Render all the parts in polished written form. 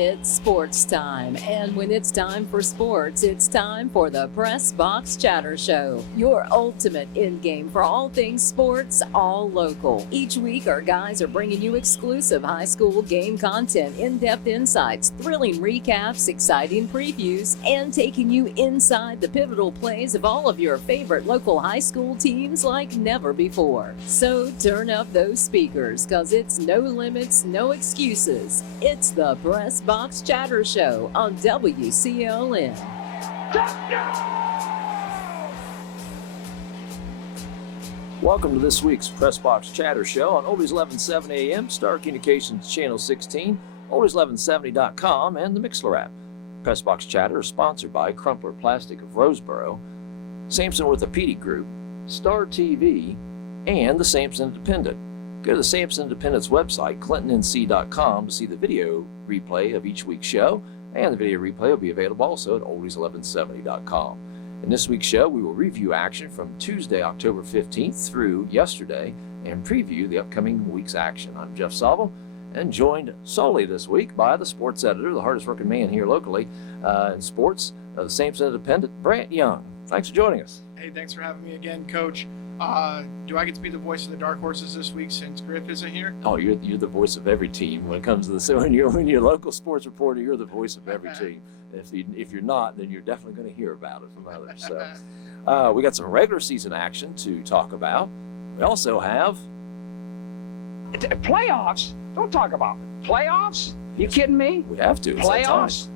It's sports time, and when it's time for sports, it's time for the Pressbox Chatter Show, your ultimate in-game for all things sports, all local. Each week, our guys are bringing you exclusive high school game content, in-depth insights, thrilling recaps, exciting previews, and taking you inside the pivotal plays of all of your favorite local high school teams like never before. So turn up those speakers, because it's no limits, no excuses. It's the Pressbox Chatter Show on WCLN. Welcome to this week's Pressbox Chatter Show on Oldies 1170 AM, Star Communications Channel 16, Oldies1170.com, and the Mixler app. Pressbox Chatter is sponsored by Crumpler Plastic of Roseboro, Sampson Orthopedic Group, Star TV, and the Sampson Independent. Go to the Sampson Independent's website, clintonnc.com, to see the video replay of each week's show, and the video replay will be available also at oldies1170.com. In this week's show, we will review action from Tuesday, October 15th through yesterday and preview the upcoming week's action. I'm Jeff Sauble, and joined solely this week by the sports editor, the hardest working man here locally in sports, the Sampson Independent, Brant Young. Thanks for joining us. Hey, thanks for having me again, Coach. Do I get to be the voice of the Dark Horses this week since Griff isn't here? Oh, you're the voice of every team when it comes to this. When you're a local sports reporter, you're the voice of every team. If you're not, then you're definitely going to hear about it from others. So we got some regular season action to talk about. We also have playoffs. Don't talk about playoffs. You kidding me? We have to. It's playoffs.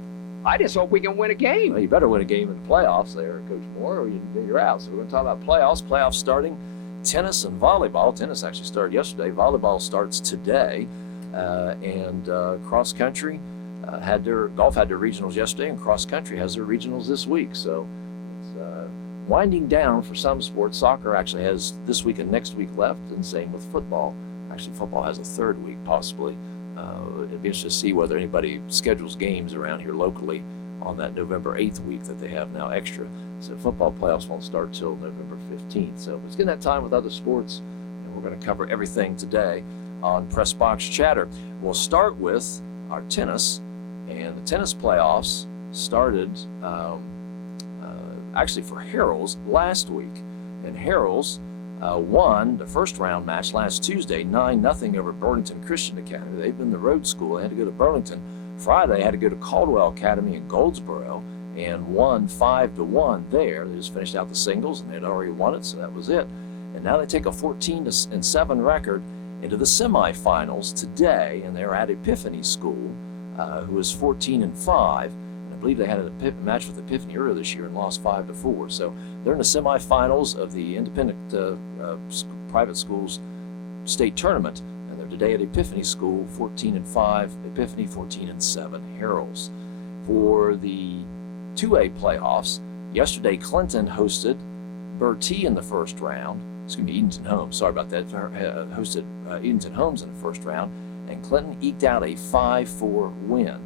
I just hope we can win a game. Well, you better win a game in the playoffs there, Coach Moore, or you're out. So we're going to talk about playoffs. Playoffs starting, tennis and volleyball. Tennis actually started yesterday. Volleyball starts today. And cross country golf had their regionals yesterday, and cross country has their regionals this week. So it's winding down for some sports. Soccer actually has this week and next week left, and same with football. Actually, football has a third week possibly. It'd be interesting to see whether anybody schedules games around here locally on that November 8th week that they have now extra. So football playoffs won't start till November 15th. So it's getting that time with other sports, and we're going to cover everything today on Pressbox Chatter. We'll start with our tennis, and the tennis playoffs started actually for Harrell's last week, and Harrell's won the first round match last Tuesday, 9-0 over Burlington Christian Academy. They've been the road school. They had to go to Burlington. Friday, they had to go to Caldwell Academy in Goldsboro and won 5-1 there. They just finished out the singles, and they'd already won it, so that was it. And now they take a 14-7 record into the semifinals today, and they're at Epiphany School, who is 14-5. I believe they had a match with Epiphany earlier this year and lost 5-4. So they're in the semifinals of the independent private schools state tournament, and they're today at Epiphany School, 14-5. Epiphany 14-7. Harrell's. For the 2A playoffs, yesterday Clinton hosted Bertie in the first round. It's going to be Edenton Homes. Sorry about that. Hosted Edenton Homes in the first round, and Clinton eked out a 5-4 win.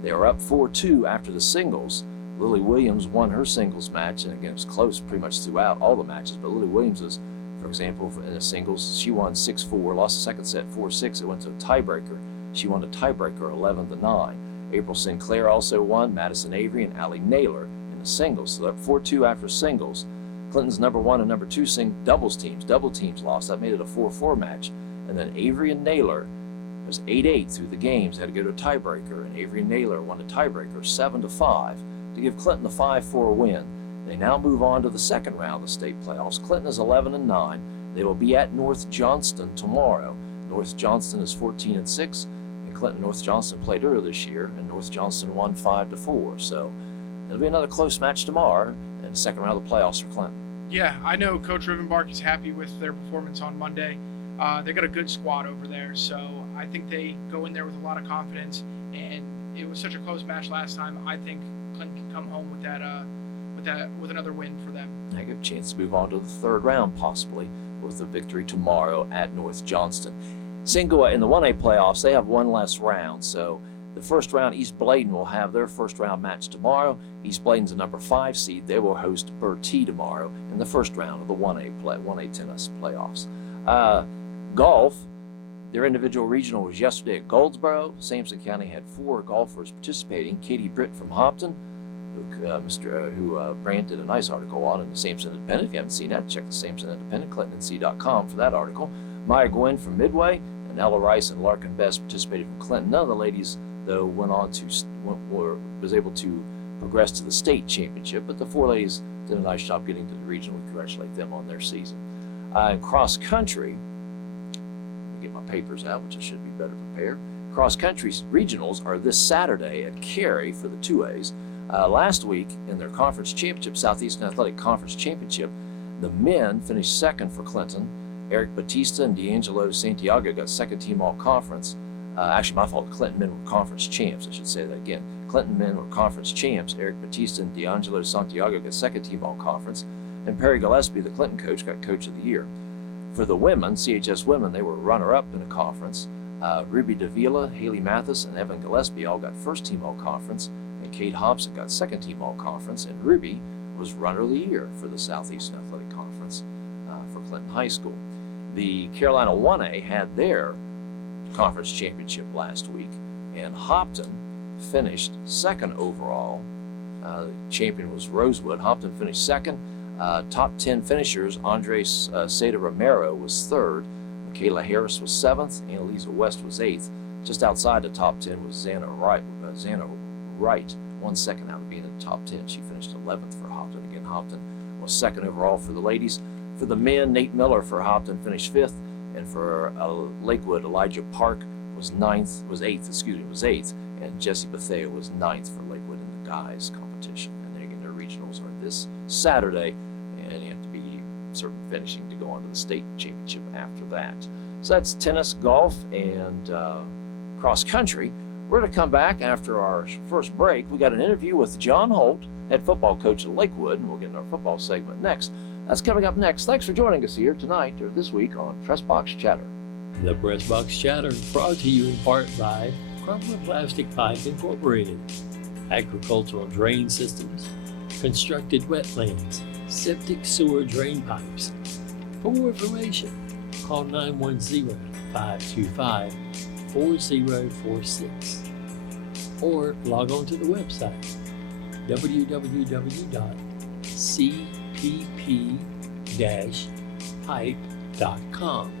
They were up 4-2 after the singles. Lily Williams won her singles match, and again, it was close pretty much throughout all the matches, but Lily Williams is, for example, in the singles, she won 6-4, lost the second set 4-6. It went to a tiebreaker. She won a tiebreaker 11-9. April Sinclair also won, Madison Avery and Allie Naylor in the singles. So they're up 4-2 after singles. Clinton's number one and number two double teams lost. That made it a 4-4 match. And then Avery and Naylor, it was 8-8 through the games, had to go to a tiebreaker, and Avery and Naylor won a tiebreaker 7-5 to give Clinton the 5-4 win. They now move on to the second round of the state playoffs. Clinton is 11-9. They will be at North Johnston tomorrow. North Johnston is 14-6, and Clinton and North Johnston played earlier this year, and North Johnston won 5-4. So it'll be another close match tomorrow, and the second round of the playoffs for Clinton. Yeah, I know Coach Rivenbark is happy with their performance on Monday. They got a good squad over there, so I think they go in there with a lot of confidence. And it was such a close match last time. I think Clinton can come home with another win for them. They get a chance to move on to the third round possibly with a victory tomorrow at North Johnston. Single in the 1A playoffs, they have one less round, so the first round, East Bladen will have their first round match tomorrow. East Bladen's the number 5 seed. They will host Bertie tomorrow in the first round of the 1A tennis playoffs. Golf, Their individual regional was yesterday at Goldsboro. Sampson County had 4 golfers participating. Katie Britt from Hopton, who Brant did a nice article on in the Sampson Independent. If you haven't seen that, check the Sampson Independent, ClintonNC.com for that article. Maya Gwynn from Midway and Ella Rice and Larkin Best participated from Clinton. None of the ladies, though, was able to progress to the state championship, but the 4 ladies did a nice job getting to the regional. We congratulate them on their season. In cross country, get my papers out, which I should be better prepared. Cross country regionals are this Saturday at Cary for the 2As. Last week in their conference championship, Southeastern Athletic Conference Championship, the men finished second for Clinton. Eric Batista and D'Angelo Santiago got second team all conference. Actually, my fault. Clinton men were conference champs. I should say that again. Clinton men were conference champs. Eric Batista and D'Angelo Santiago got second team all conference. And Perry Gillespie, the Clinton coach, got coach of the year. For the women, CHS women, they were runner-up in the conference. Ruby Davila, Haley Mathis, and Evan Gillespie all got first team all conference. And Kate Hobson got second team all conference. And Ruby was runner of the year for the Southeastern Athletic Conference for Clinton High School. The Carolina 1A had their conference championship last week, and Hopton finished second overall. The champion was Rosewood. Hopton finished second. Top 10 finishers, Andres Seda Romero was third. Michaela Harris was seventh. Annalisa West was eighth. Just outside the top 10 was Xana Wright, 1 second out of being in the top 10. She finished 11th for Hopton. Again, Hopton was second overall for the ladies. For the men, Nate Miller for Hopton finished 5th, and for Lakewood, Elijah Park was 8th, and Jesse Bethea was 9th for Lakewood in the guys competition. And then again, their regionals are this Saturday, and you have to be certain finishing to go on to the state championship after that. So that's tennis, golf, and cross country. We're going to come back after our first break. We got an interview with John Holt, head football coach at Lakewood, and we'll get into our football segment next. That's coming up next. Thanks for joining us here tonight or this week on Pressbox Chatter. The Pressbox Chatter is brought to you in part by Crumpler Plastic Pipe Incorporated, agricultural drain systems, constructed wetlands, septic sewer drain pipes. For more information, call 910-525-4046 or log on to the website www.cpp-pipe.com.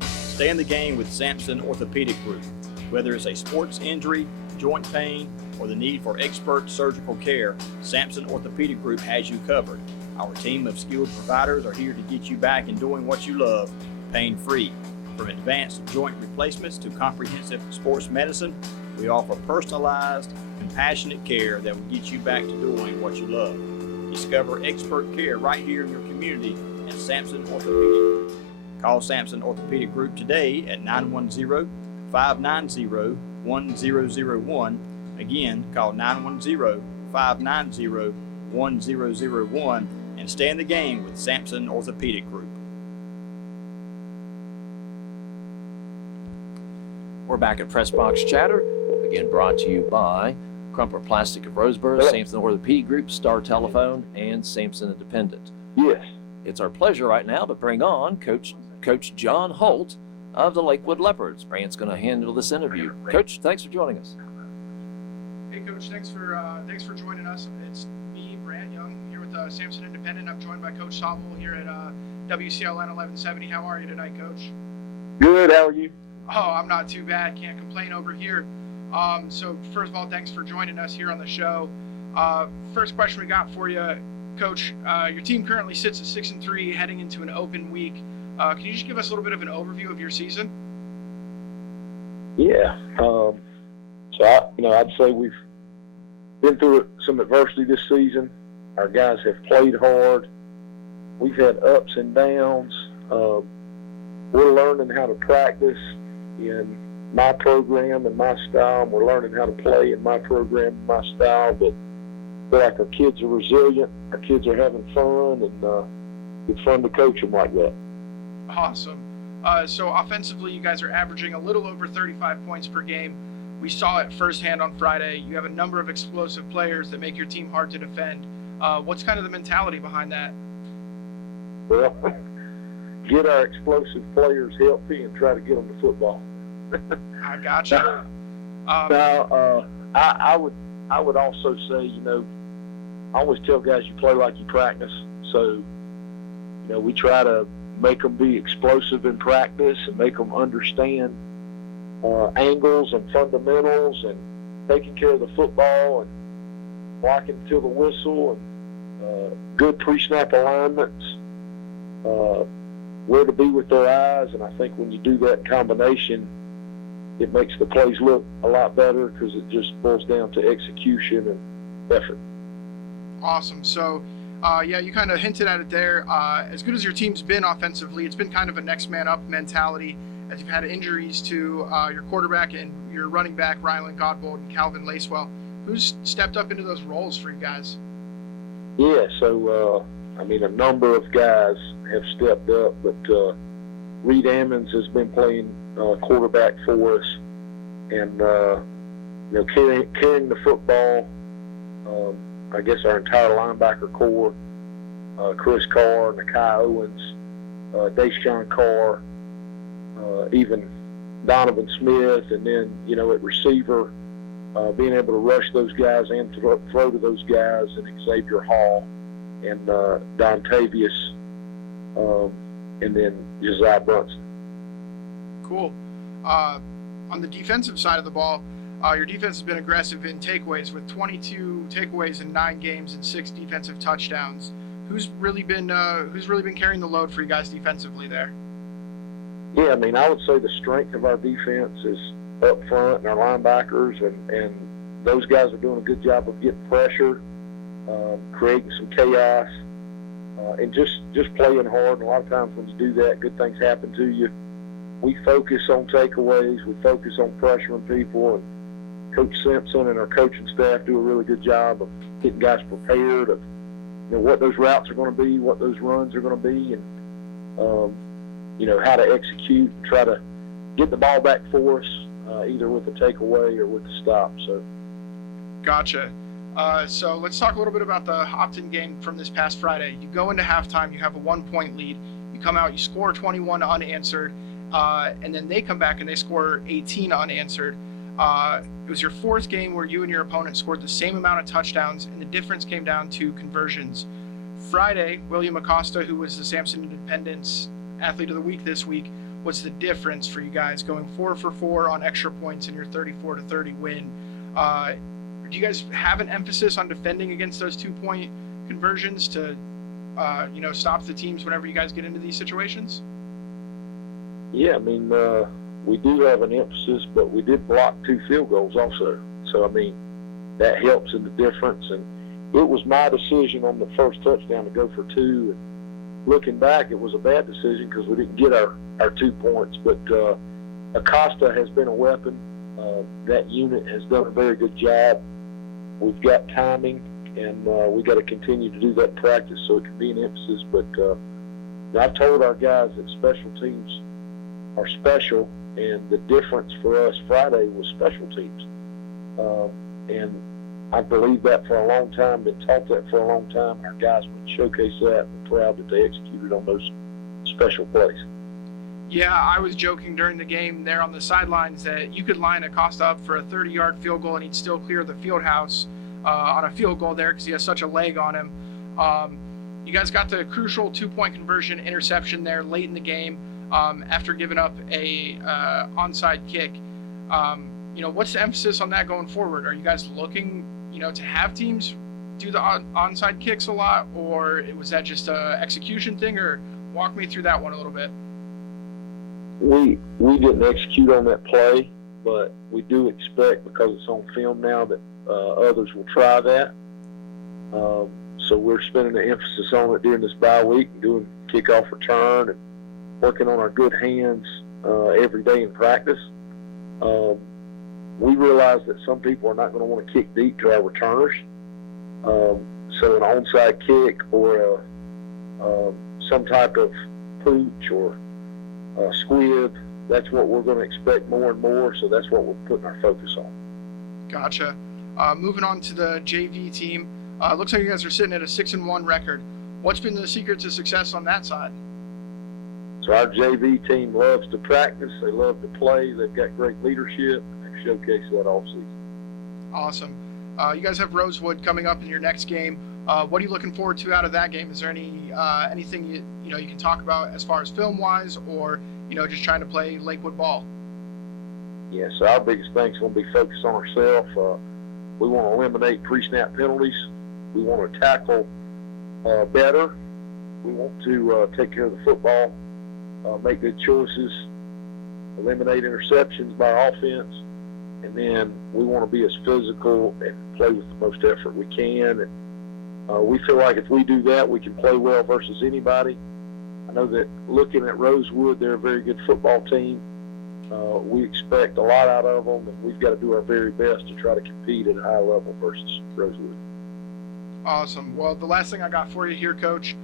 Stay in the game with Sampson Orthopedic Group. Whether it's a sports injury, joint pain, or the need for expert surgical care, Sampson Orthopedic Group has you covered. Our team of skilled providers are here to get you back in doing what you love, pain-free. From advanced joint replacements to comprehensive sports medicine, we offer personalized, compassionate care that will get you back to doing what you love. Discover expert care right here in your community at Sampson Orthopedic Group. Call Sampson Orthopedic Group today at 910-590-1001. Again, call 910-590-1001 and stay in the game with Sampson Orthopedic Group. We're back at Pressbox Chatter, again brought to you by Crumpler Plastic of Roseboro, Sampson Orthopedic Group, Star Telephone, and Sampson Independent. Yes. It's our pleasure right now to bring on Coach John Holt of the Lakewood Leopards. Brant's going to handle this interview. Coach, thanks for joining us. Hey, Coach, thanks for joining us. It's me, Brant Young, here with Sampson Independent. I'm joined by Coach Sobel here at WCLN 1170. How are you tonight, Coach? Good. How are you? Oh, I'm not too bad. Can't complain over here. So first of all, thanks for joining us here on the show. First question we got for you, Coach. Your team currently sits at 6-3, heading into an open week. Can you just give us a little bit of an overview of your season? Yeah. I'd say we've been through some adversity this season. Our guys have played hard. We've had ups and downs. We're learning how to practice in my program and my style. We're learning how to play in my program and my style. But I feel like our kids are resilient. Our kids are having fun, and it's fun to coach them like that. Awesome. So offensively, you guys are averaging a little over 35 points per game. We saw it firsthand on Friday. You have a number of explosive players that make your team hard to defend. What's kind of the mentality behind that? Well, get our explosive players healthy and try to get them to football. I gotcha. Now, I would also say, I always tell guys you play like you practice. So, we try to make them be explosive in practice and make them understand angles and fundamentals and taking care of the football and blocking till the whistle and good pre-snap alignments, where to be with their eyes. And I think when you do that combination, it makes the plays look a lot better because it just boils down to execution and effort. Awesome. So, you kind of hinted at it there. As good as your team's been offensively, it's been kind of a next man up mentality as you've had injuries to your quarterback and your running back, Rylan Godbold and Calvin Lacewell. Who's stepped up into those roles for you guys? Yeah, so, a number of guys have stepped up, but Reed Ammons has been playing quarterback for us and, carrying the football. I guess our entire linebacker core, Chris Carr, Nakai Owens, Deshaun Carr, even Donovan Smith, and then, at receiver, being able to rush those guys and throw to those guys, and Xavier Hall and Don Tavius, and then Josiah Brunson. Cool. On the defensive side of the ball, your defense has been aggressive in takeaways with 22 takeaways in 9 games and 6 defensive touchdowns. Who's really been carrying the load for you guys defensively there? Yeah, I would say the strength of our defense is up front and our linebackers, and those guys are doing a good job of getting pressure, creating some chaos, and just playing hard. And a lot of times when you do that, good things happen to you. We focus on takeaways. We focus on pressuring people, and Coach Sampson and our coaching staff do a really good job of getting guys prepared of what those routes are going to be, what those runs are going to be, and how to execute and try to get the ball back for us, either with the takeaway or with the stop. So, gotcha. So let's talk a little bit about the Hopton game from this past Friday. You go into halftime, you have a 1-point lead. You come out, you score 21 unanswered, and then they come back and they score 18 unanswered. It was your 4th game where you and your opponent scored the same amount of touchdowns, and the difference came down to conversions. Friday, William Acosta, who was the Sampson Independent's Athlete of the Week this week, was the difference for you guys, going 4 for 4 on extra points in your 34-30 win. Do you guys have an emphasis on defending against those 2-point conversions to, stop the teams whenever you guys get into these situations? Yeah, we do have an emphasis, but we did block 2 field goals also. So, that helps in the difference. And it was my decision on the first touchdown to go for 2. And looking back, it was a bad decision because we didn't get our 2 points. But Acosta has been a weapon. That unit has done a very good job. We've got timing, and we got to continue to do that in practice so it can be an emphasis. But I've told our guys that special teams are special, and the difference for us Friday was special teams. And I believed that for a long time, been taught that for a long time. Our guys would showcase that, and proud that they executed on those special plays. Yeah, I was joking during the game there on the sidelines that you could line Acosta up for a 30-yard field goal and he'd still clear the field house on a field goal there because he has such a leg on him. You guys got the crucial 2-point conversion interception there late in the game after giving up a onside kick. What's the emphasis on that going forward? Are you guys looking, to have teams do the onside kicks a lot, or was that just a execution thing? Or walk me through that one a little bit. We didn't execute on that play, but we do expect, because it's on film now, that others will try that. So we're spending the emphasis on it during this bye week and doing kickoff return and working on our good hands every day in practice. We realize that some people are not going to want to kick deep to our returners. So an onside kick or some type of pooch or squib, that's what we're going to expect more and more, so that's what we're putting our focus on. Gotcha. Moving on to the JV team, looks like you guys are sitting at a 6-1 record. What's been the secret to success on that side? So our JV team loves to practice. They love to play. They've got great leadership. And they've showcased that all season. Awesome. You guys have Rosewood coming up in your next game. What are you looking forward to out of that game? Is there anything you can talk about as far as film-wise, or just trying to play Lakewood ball? Yeah, so our biggest thing is going to be focused on ourselves. We want to eliminate pre-snap penalties. We want to tackle better. We want to take care of the football, make good choices, eliminate interceptions by our offense, and then we want to be as physical and play with the most effort we can. And we feel like if we do that, we can play well versus anybody. I know that looking at Rosewood, they're a very good football team. We expect a lot out of them, and we've got to do our very best to try to compete at a high level versus Rosewood. Awesome. Well, the last thing I got for you here, Coach,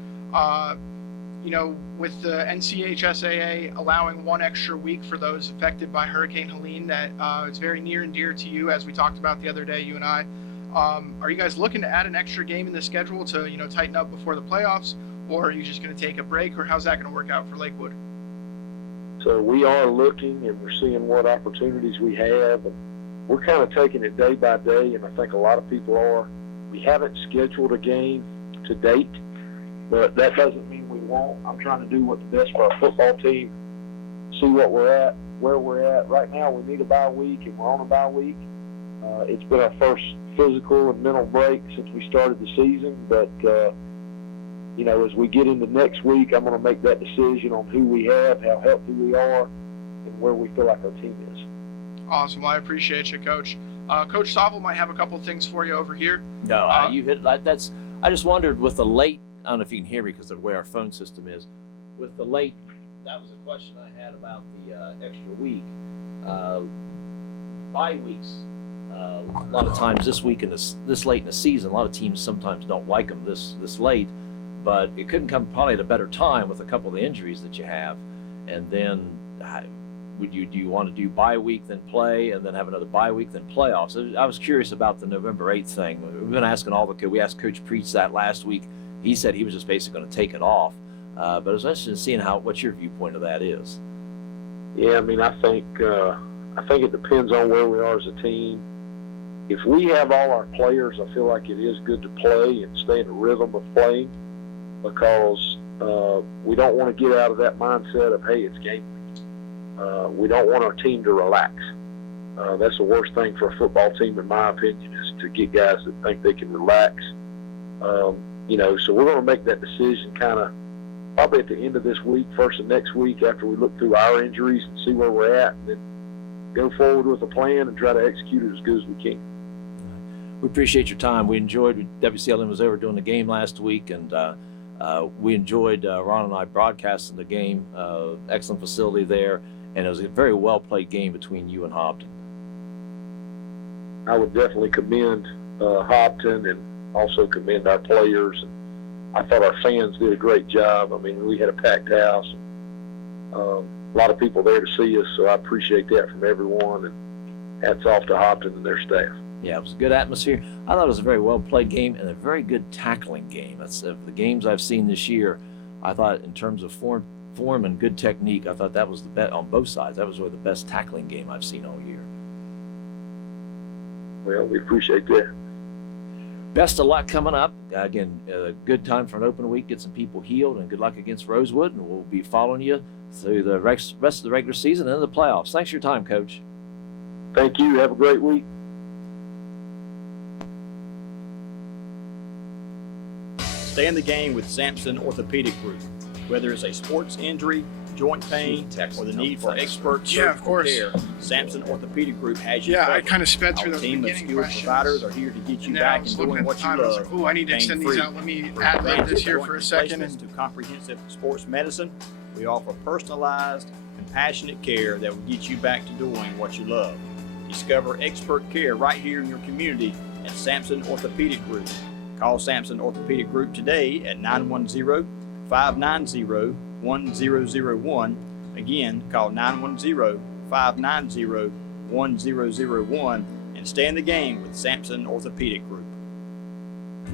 with the NCHSAA allowing one extra week for those affected by Hurricane Helene, that is very near and dear to you, as we talked about the other day, you and I. Are you guys looking to add an extra game in the schedule to tighten up before the playoffs, or are you just going to take a break, or how's that going to work out for Lakewood? So we are looking, and we're seeing what opportunities we have, and we're kind of taking it day by day, and I think a lot of people are. We haven't scheduled a game to date, but that doesn't mean we won't. I'm trying to do what's best for our football team, see what we're at, where we're at. Right now we need a bye week, and we're on a bye week. It's been our first physical and mental break since we started the season, but as we get into next week, I'm going to make that decision on who we have, how healthy we are, and where we feel like our team is. Awesome. Well, I appreciate you, Coach. Coach Sovel might have a couple things for you over here. No, you hit that's. I just wondered with the late. I don't know if you can hear me because of the way our phone system is. With the late, that was a question I had about the extra week. Bye weeks. A lot of times this week in this late in the season, a lot of teams sometimes don't like them this late. But it couldn't come probably at a better time with a couple of the injuries that you have. And then do you want to do bye week then play and then have another bye week then playoffs? I was curious about the November 8th thing. We've been asking we asked Coach Preach that last week. He said he was just basically going to take it off. But I was interested in seeing what your viewpoint of that is. Yeah, I mean, I think it depends on where we are as a team. If we have all our players, I feel like it is good to play and stay in a rhythm of playing, because we don't want to get out of that mindset of, hey, it's game week. We don't want our team to relax. That's the worst thing for a football team, in my opinion, is to get guys that think they can relax. So we're going to make that decision kind of probably at the end of this week, first of next week, after we look through our injuries and see where we're at, and then go forward with a plan and try to execute it as good as we can. We appreciate your time. We enjoyed WCLN was over doing the game last week, and we enjoyed Ron and I broadcasting the game. Excellent facility there, and it was a very well played game between you and Hopton. I would definitely commend Hopton and also commend our players. And I thought our fans did a great job. I mean, we had a packed house. A lot of people there to see us, so I appreciate that from everyone. And hats off to Hopton and their staff. Yeah, it was a good atmosphere. I thought it was a very well-played game and a very good tackling game. That's of the games I've seen this year. I thought in terms of form and good technique, I thought that was the best on both sides. That was really the best tackling game I've seen all year. Well, we appreciate that. Best of luck coming up. Again, a good time for an open week. Get some people healed, and good luck against Rosewood. And we'll be following you through the rest of the regular season and the playoffs. Thanks for your time, Coach. Thank you. Have a great week. Stay in the game with Sampson Orthopedic Group. Whether it's a sports injury, joint pain, or the need for expert surgical care, Sampson Orthopedic Group has you covered. I kind of sped through Our those team of beginning skilled questions. providers are here to get you Now, back I was and looking doing at what the you time, I was love. like, I need to extend these out. Let me add this here for a second. To comprehensive sports medicine, we offer personalized, compassionate care that will get you back to doing what you love. Discover expert care right here in your community at Sampson Orthopedic Group. Call Sampson Orthopedic Group today at 910-590-1001. Again, call 910-590-1001 and stay in the game with Sampson Orthopedic Group.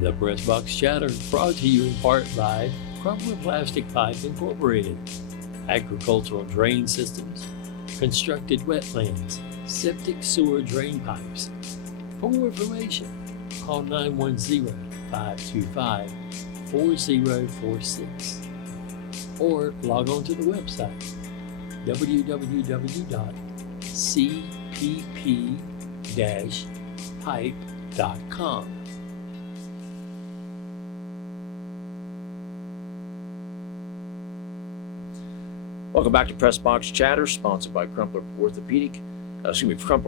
The Pressbox Chatter brought to you in part by Crumbler Plastic Pipe Incorporated. agricultural drain systems, constructed wetlands, septic sewer drain pipes. For more information, call 910-525-4046 or log on to the website www.cpp-pipe.com. Welcome back to Pressbox Chatter, sponsored by Crumpler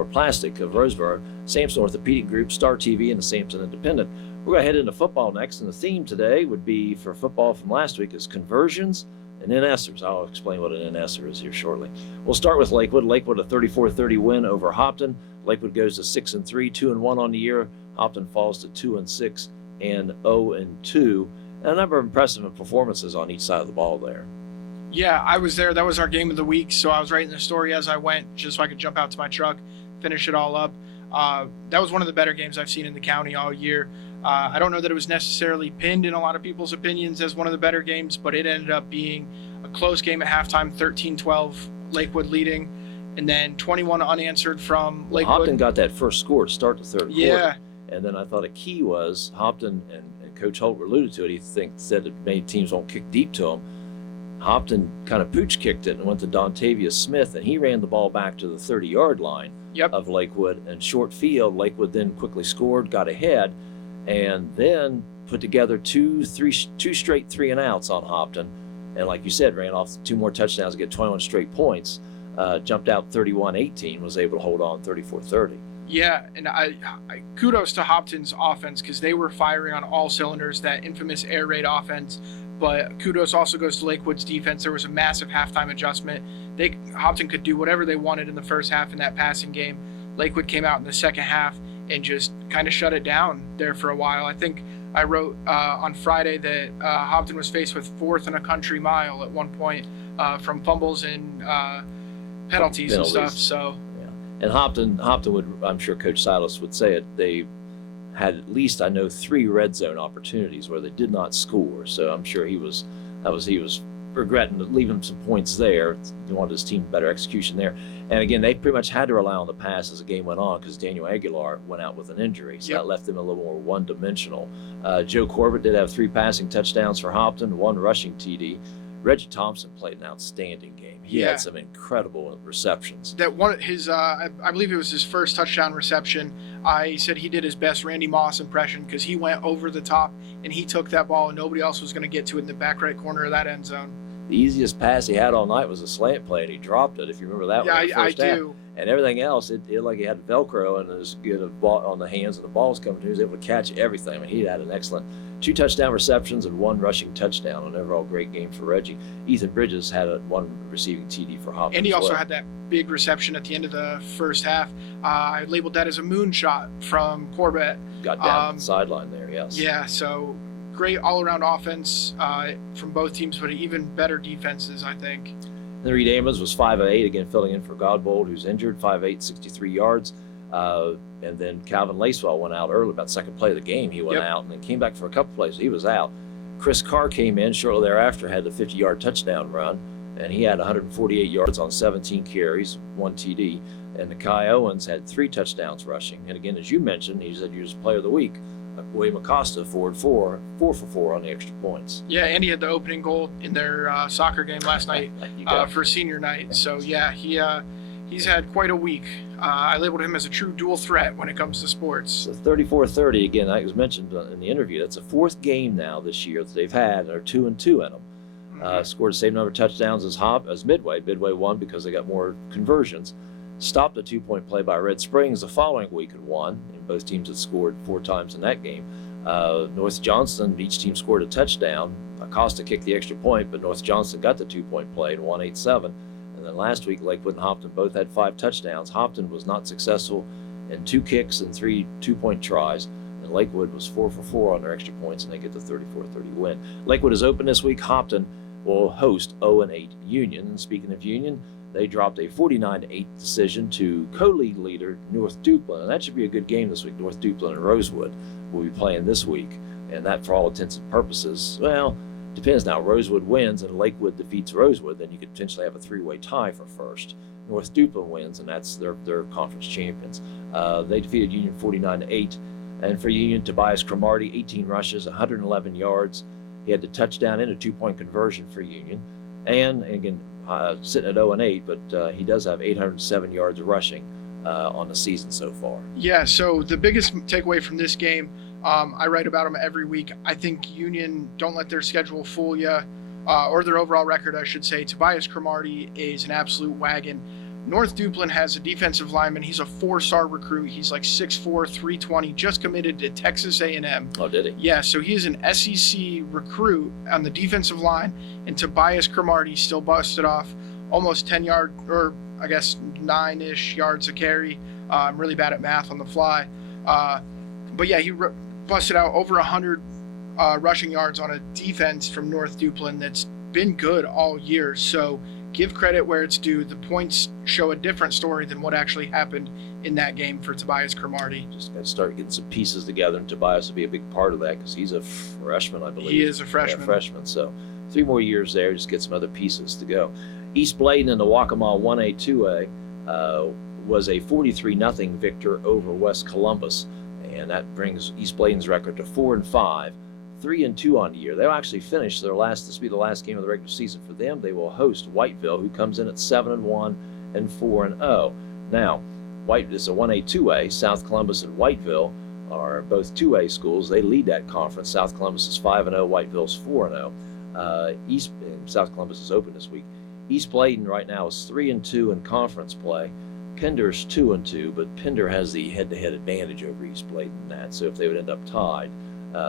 Plastic of Roseboro, Sampson Orthopedic Group, Star TV, and the Sampson Independent. We're going to head into football next, and the theme today would be for football from last week is conversions and NSers. I'll explain what an NSer is here shortly. We'll start with Lakewood. Lakewood, a 34-30 win over Hopton. Lakewood goes to 6-3, 2-1 on the year. Hopton falls to 2-6 and 0-2. And a number of impressive performances on each side of the ball there. Yeah, I was there. That was our game of the week, so I was writing the story as I went just so I could jump out to my truck, finish it all up. That was one of the better games I've seen in the county all year. I don't know that it was necessarily pinned in a lot of people's opinions as one of the better games, but it ended up being a close game at halftime, 13-12, Lakewood leading, and then 21 unanswered from Lakewood. Hopton got that first score to start the third Yeah. quarter. And then I thought a key was Hopton, and Coach Holt alluded to it, he said that many teams won't kick deep to him. Hopton kind of pooch kicked it and went to Dontavius Smith, and he ran the ball back to the 30-yard line of Lakewood. And short field, Lakewood then quickly scored, got ahead, and then put together two straight 3-and-outs on Hopton. And like you said, ran off 2 more touchdowns to get 21 straight points. Jumped out 31-18, was able to hold on 34-30. Yeah, and I kudos to Hopton's offense because they were firing on all cylinders, that infamous air raid offense. But kudos also goes to Lakewood's defense. There was a massive halftime adjustment. Hopton could do whatever they wanted in the first half in that passing game. Lakewood came out in the second half and just kind of shut it down there for a while. I think I wrote on Friday that Hopton was faced with 4th and a country mile at one point from fumbles and penalties and stuff. So. And Hopton would, I'm sure Coach Silas would say it, they had at least, I know, 3 red zone opportunities where they did not score. So I'm sure he was regretting leaving some points there. He wanted his team better execution there. And again, they pretty much had to rely on the pass as the game went on because Daniel Aguilar went out with an injury. So that left them a little more one-dimensional. Joe Corbett did have 3 passing touchdowns for Hopton, 1 rushing TD. Reggie Thompson played an outstanding game. He had some incredible receptions. That one, I believe it was his first touchdown reception. I said he did his best Randy Moss impression because he went over the top and he took that ball and nobody else was going to get to it in the back right corner of that end zone. The easiest pass he had all night was a slant play, and he dropped it. If you remember that one, I do. And everything else, it like he had Velcro and it was good on the hands, and the ball was coming to him. He was able to catch everything. I mean, he had an excellent 2 touchdown receptions and 1 rushing touchdown. An overall great game for Reggie. Ethan Bridges had 1 receiving TD for Hopkins. And he also had that big reception at the end of the first half. I labeled that as a moonshot from Corbett. Got down the sideline there, yes. Yeah, so great all-around offense from both teams, but even better defenses, I think. Then Reed Amos was 5 of 8, again filling in for Godbold, who's injured, 5'8", 63 yards. And then Calvin Lacewell went out early, about the second play of the game. He went out and then came back for a couple plays. He was out. Chris Carr came in shortly thereafter, had the 50-yard touchdown run, and he had 148 yards on 17 carries, 1 TD. And Nakai Owens had 3 touchdowns rushing. And again, as you mentioned, he said he was player of the week. William Acosta forward 4 for 4 on the extra points. Yeah, and he had the opening goal in their soccer game last night for senior night. So yeah, he's had quite a week. I labeled him as a true dual threat when it comes to sports. So 34-30, again, that was mentioned in the interview. That's the 4th game now this year that they've had. They're 2-2 in them. Scored the same number of touchdowns as Midway. Midway won because they got more conversions. Stopped a 2-point play by Red Springs the following week and won. And both teams had scored 4 times in that game. North Johnston, each team scored a touchdown. Acosta kicked the extra point, but North Johnston got the 2-point play and won 8-7. And then last week, Lakewood and Hopton both had 5 touchdowns. Hopton was not successful in 2 kicks and 3 2-point tries. And Lakewood was 4 for 4 on their extra points, and they get the 34-30 win. Lakewood is open this week. Hopton will host 0-8 Union. And speaking of Union, they dropped a 49-8 decision to co-league leader North Duplin. And that should be a good game this week. North Duplin and Rosewood will be playing this week. And that, for all intents and purposes, well, depends now. Rosewood wins and Lakewood defeats Rosewood, then you could potentially have a three-way tie for first. North Duplin wins, and that's their conference champions. They defeated Union 49-8, and for Union, Tobias Cromartie, 18 rushes, 111 yards. He had the touchdown and a 2-point conversion for Union, and again sitting at 0-8, but he does have 807 yards rushing on the season so far. Yeah. So the biggest takeaway from this game, I write about them every week. I think Union, don't let their schedule fool you, or their overall record, I should say. Tobias Cromartie is an absolute wagon. North Duplin has a defensive lineman. He's a 4-star recruit. He's like 6'4", 320, just committed to Texas A&M. Oh, did he? Yeah, so he is an SEC recruit on the defensive line, and Tobias Cromartie still busted off almost 10 yards, or I guess 9-ish yards a carry. I'm really bad at math on the fly. But yeah, he busted out over 100 rushing yards on a defense from North Duplin that's been good all year. So give credit where it's due. The points show a different story than what actually happened in that game for Tobias Cromartie. Just got to start getting some pieces together, and Tobias will be a big part of that because he's a freshman, I believe. He is a freshman. Yeah, freshman. So 3 more years there, just get some other pieces to go. East Bladen in the Waccamaw 1A, 2A was a 43-0 victor over West Columbus, and that brings East Bladen's record to 4-5. 3-2 on the year. They'll actually finish this will be the last game of the regular season for them. They will host Whiteville, who comes in at 7-1 and 4-0. Now, White is a 1A, 2A. South Columbus and Whiteville are both 2A schools. They lead that conference. South Columbus is 5-0, Whiteville's 4-0. South Columbus is open this week. East Bladen right now is 3-2 in conference play. Pender's 2-2, but Pender has the head-to-head advantage over East Bladen in that. So if they would end up tied,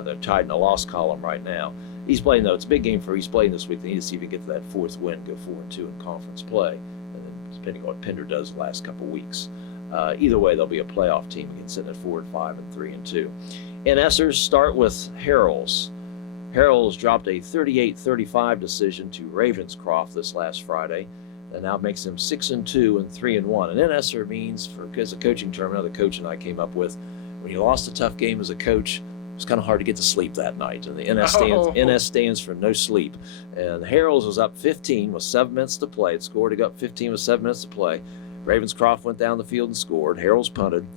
they're tied in the loss column right now. East Bladen, though, it's a big game for East Bladen this week. They need to see if they can get to that 4th win, go 4-2 in conference play, and then depending on what Pender does the last couple weeks. Either way, they'll be a playoff team again, sitting at 4-5 and 3-2. And Essers start with Harrells. Harrells dropped a 38-35 decision to Ravenscroft this last Friday, and now makes them 6-2 and 3-1. And Esser means, as a coaching term, another coach and I came up with, when you lost a tough game as a coach, it's kind of hard to get to sleep that night. And the NS stands for no sleep. And Harrells was up 15 with 7 minutes to play. It scored to go up 15 with 7 minutes to play. Ravenscroft went down the field and scored. Harrells punted.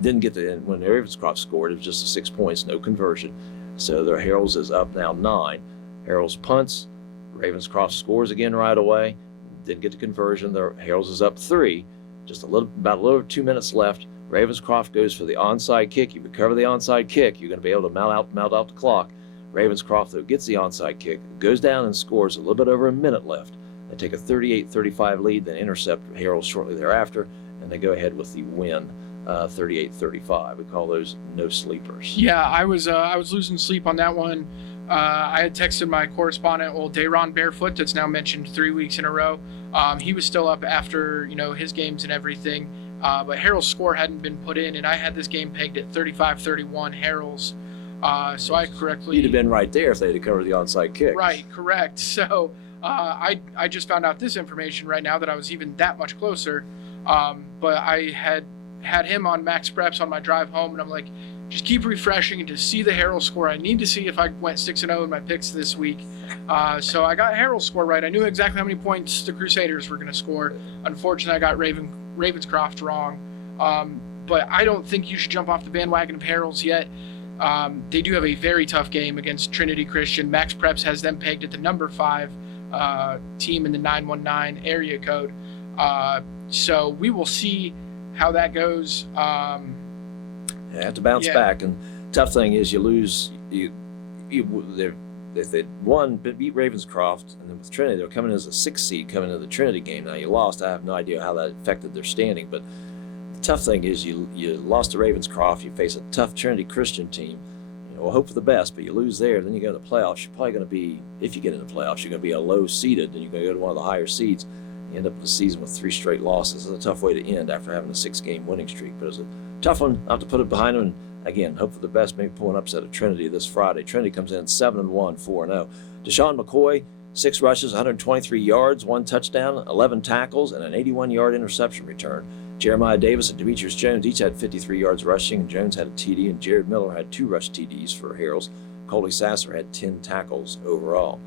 Didn't get the end. When Ravenscroft scored, it was just 6 points, no conversion. So their Harrells is up now 9. Harrells punts. Ravenscroft scores again right away. Didn't get the conversion. Their Harrells is up 3. About a little over 2 minutes left. Ravenscroft goes for the onside kick. You recover the onside kick, you're going to be able to mount out the clock. Ravenscroft, though, gets the onside kick, goes down and scores a little bit over a minute left. They take a 38-35 lead, then intercept Harrells shortly thereafter, and they go ahead with the win, 38-35. We call those no sleepers. Yeah, I was losing sleep on that one. I had texted my correspondent, Dayron Barefoot, that's now mentioned 3 weeks in a row. He was still up after his games and everything. But Harrell's score hadn't been put in, and I had this game pegged at 35-31 Harrell's. So I correctly... You'd have been right there if they had covered the onside kick. Right, correct. So I just found out this information right now that I was even that much closer. But I had him on Max Preps on my drive home, and I'm like, just keep refreshing and to see the Harrell score. I need to see if I went 6-0 in my picks this week. So I got Harrell's score right. I knew exactly how many points the Crusaders were going to score. Unfortunately, I got Ravenscroft wrong. But I don't think you should jump off the bandwagon of Harrell's yet. They do have a very tough game against Trinity Christian. Max Preps has them pegged at the number 5 team in the 919 area code. So we will see how that goes. They have to bounce back, and tough thing is you lose. If they beat Ravenscroft, and then with Trinity, they're coming in as a 6th seed coming into the Trinity game. Now you lost. I have no idea how that affected their standing, but the tough thing is you lost to Ravenscroft. You face a tough Trinity Christian team. We'll hope for the best, but you lose there, then you go to the playoffs. You're probably going to be, if you get in the playoffs, you're going to be a low seeded, and you're going to go to one of the higher seeds. You end up with the season with 3 straight losses. It's a tough way to end after having a 6-game winning streak, but it's a tough one. I have to put it behind them. And again, hope for the best. Maybe pull an upset of Trinity this Friday. Trinity comes in 7-1, 4-0. Deshaun McCoy, 6 rushes, 123 yards, 1 touchdown, 11 tackles, and an 81-yard interception return. Jeremiah Davis and Demetrius Jones each had 53 yards rushing, and Jones had a TD, and Jared Miller had 2 rush TDs for Harrells. Coley Sasser had 10 tackles overall.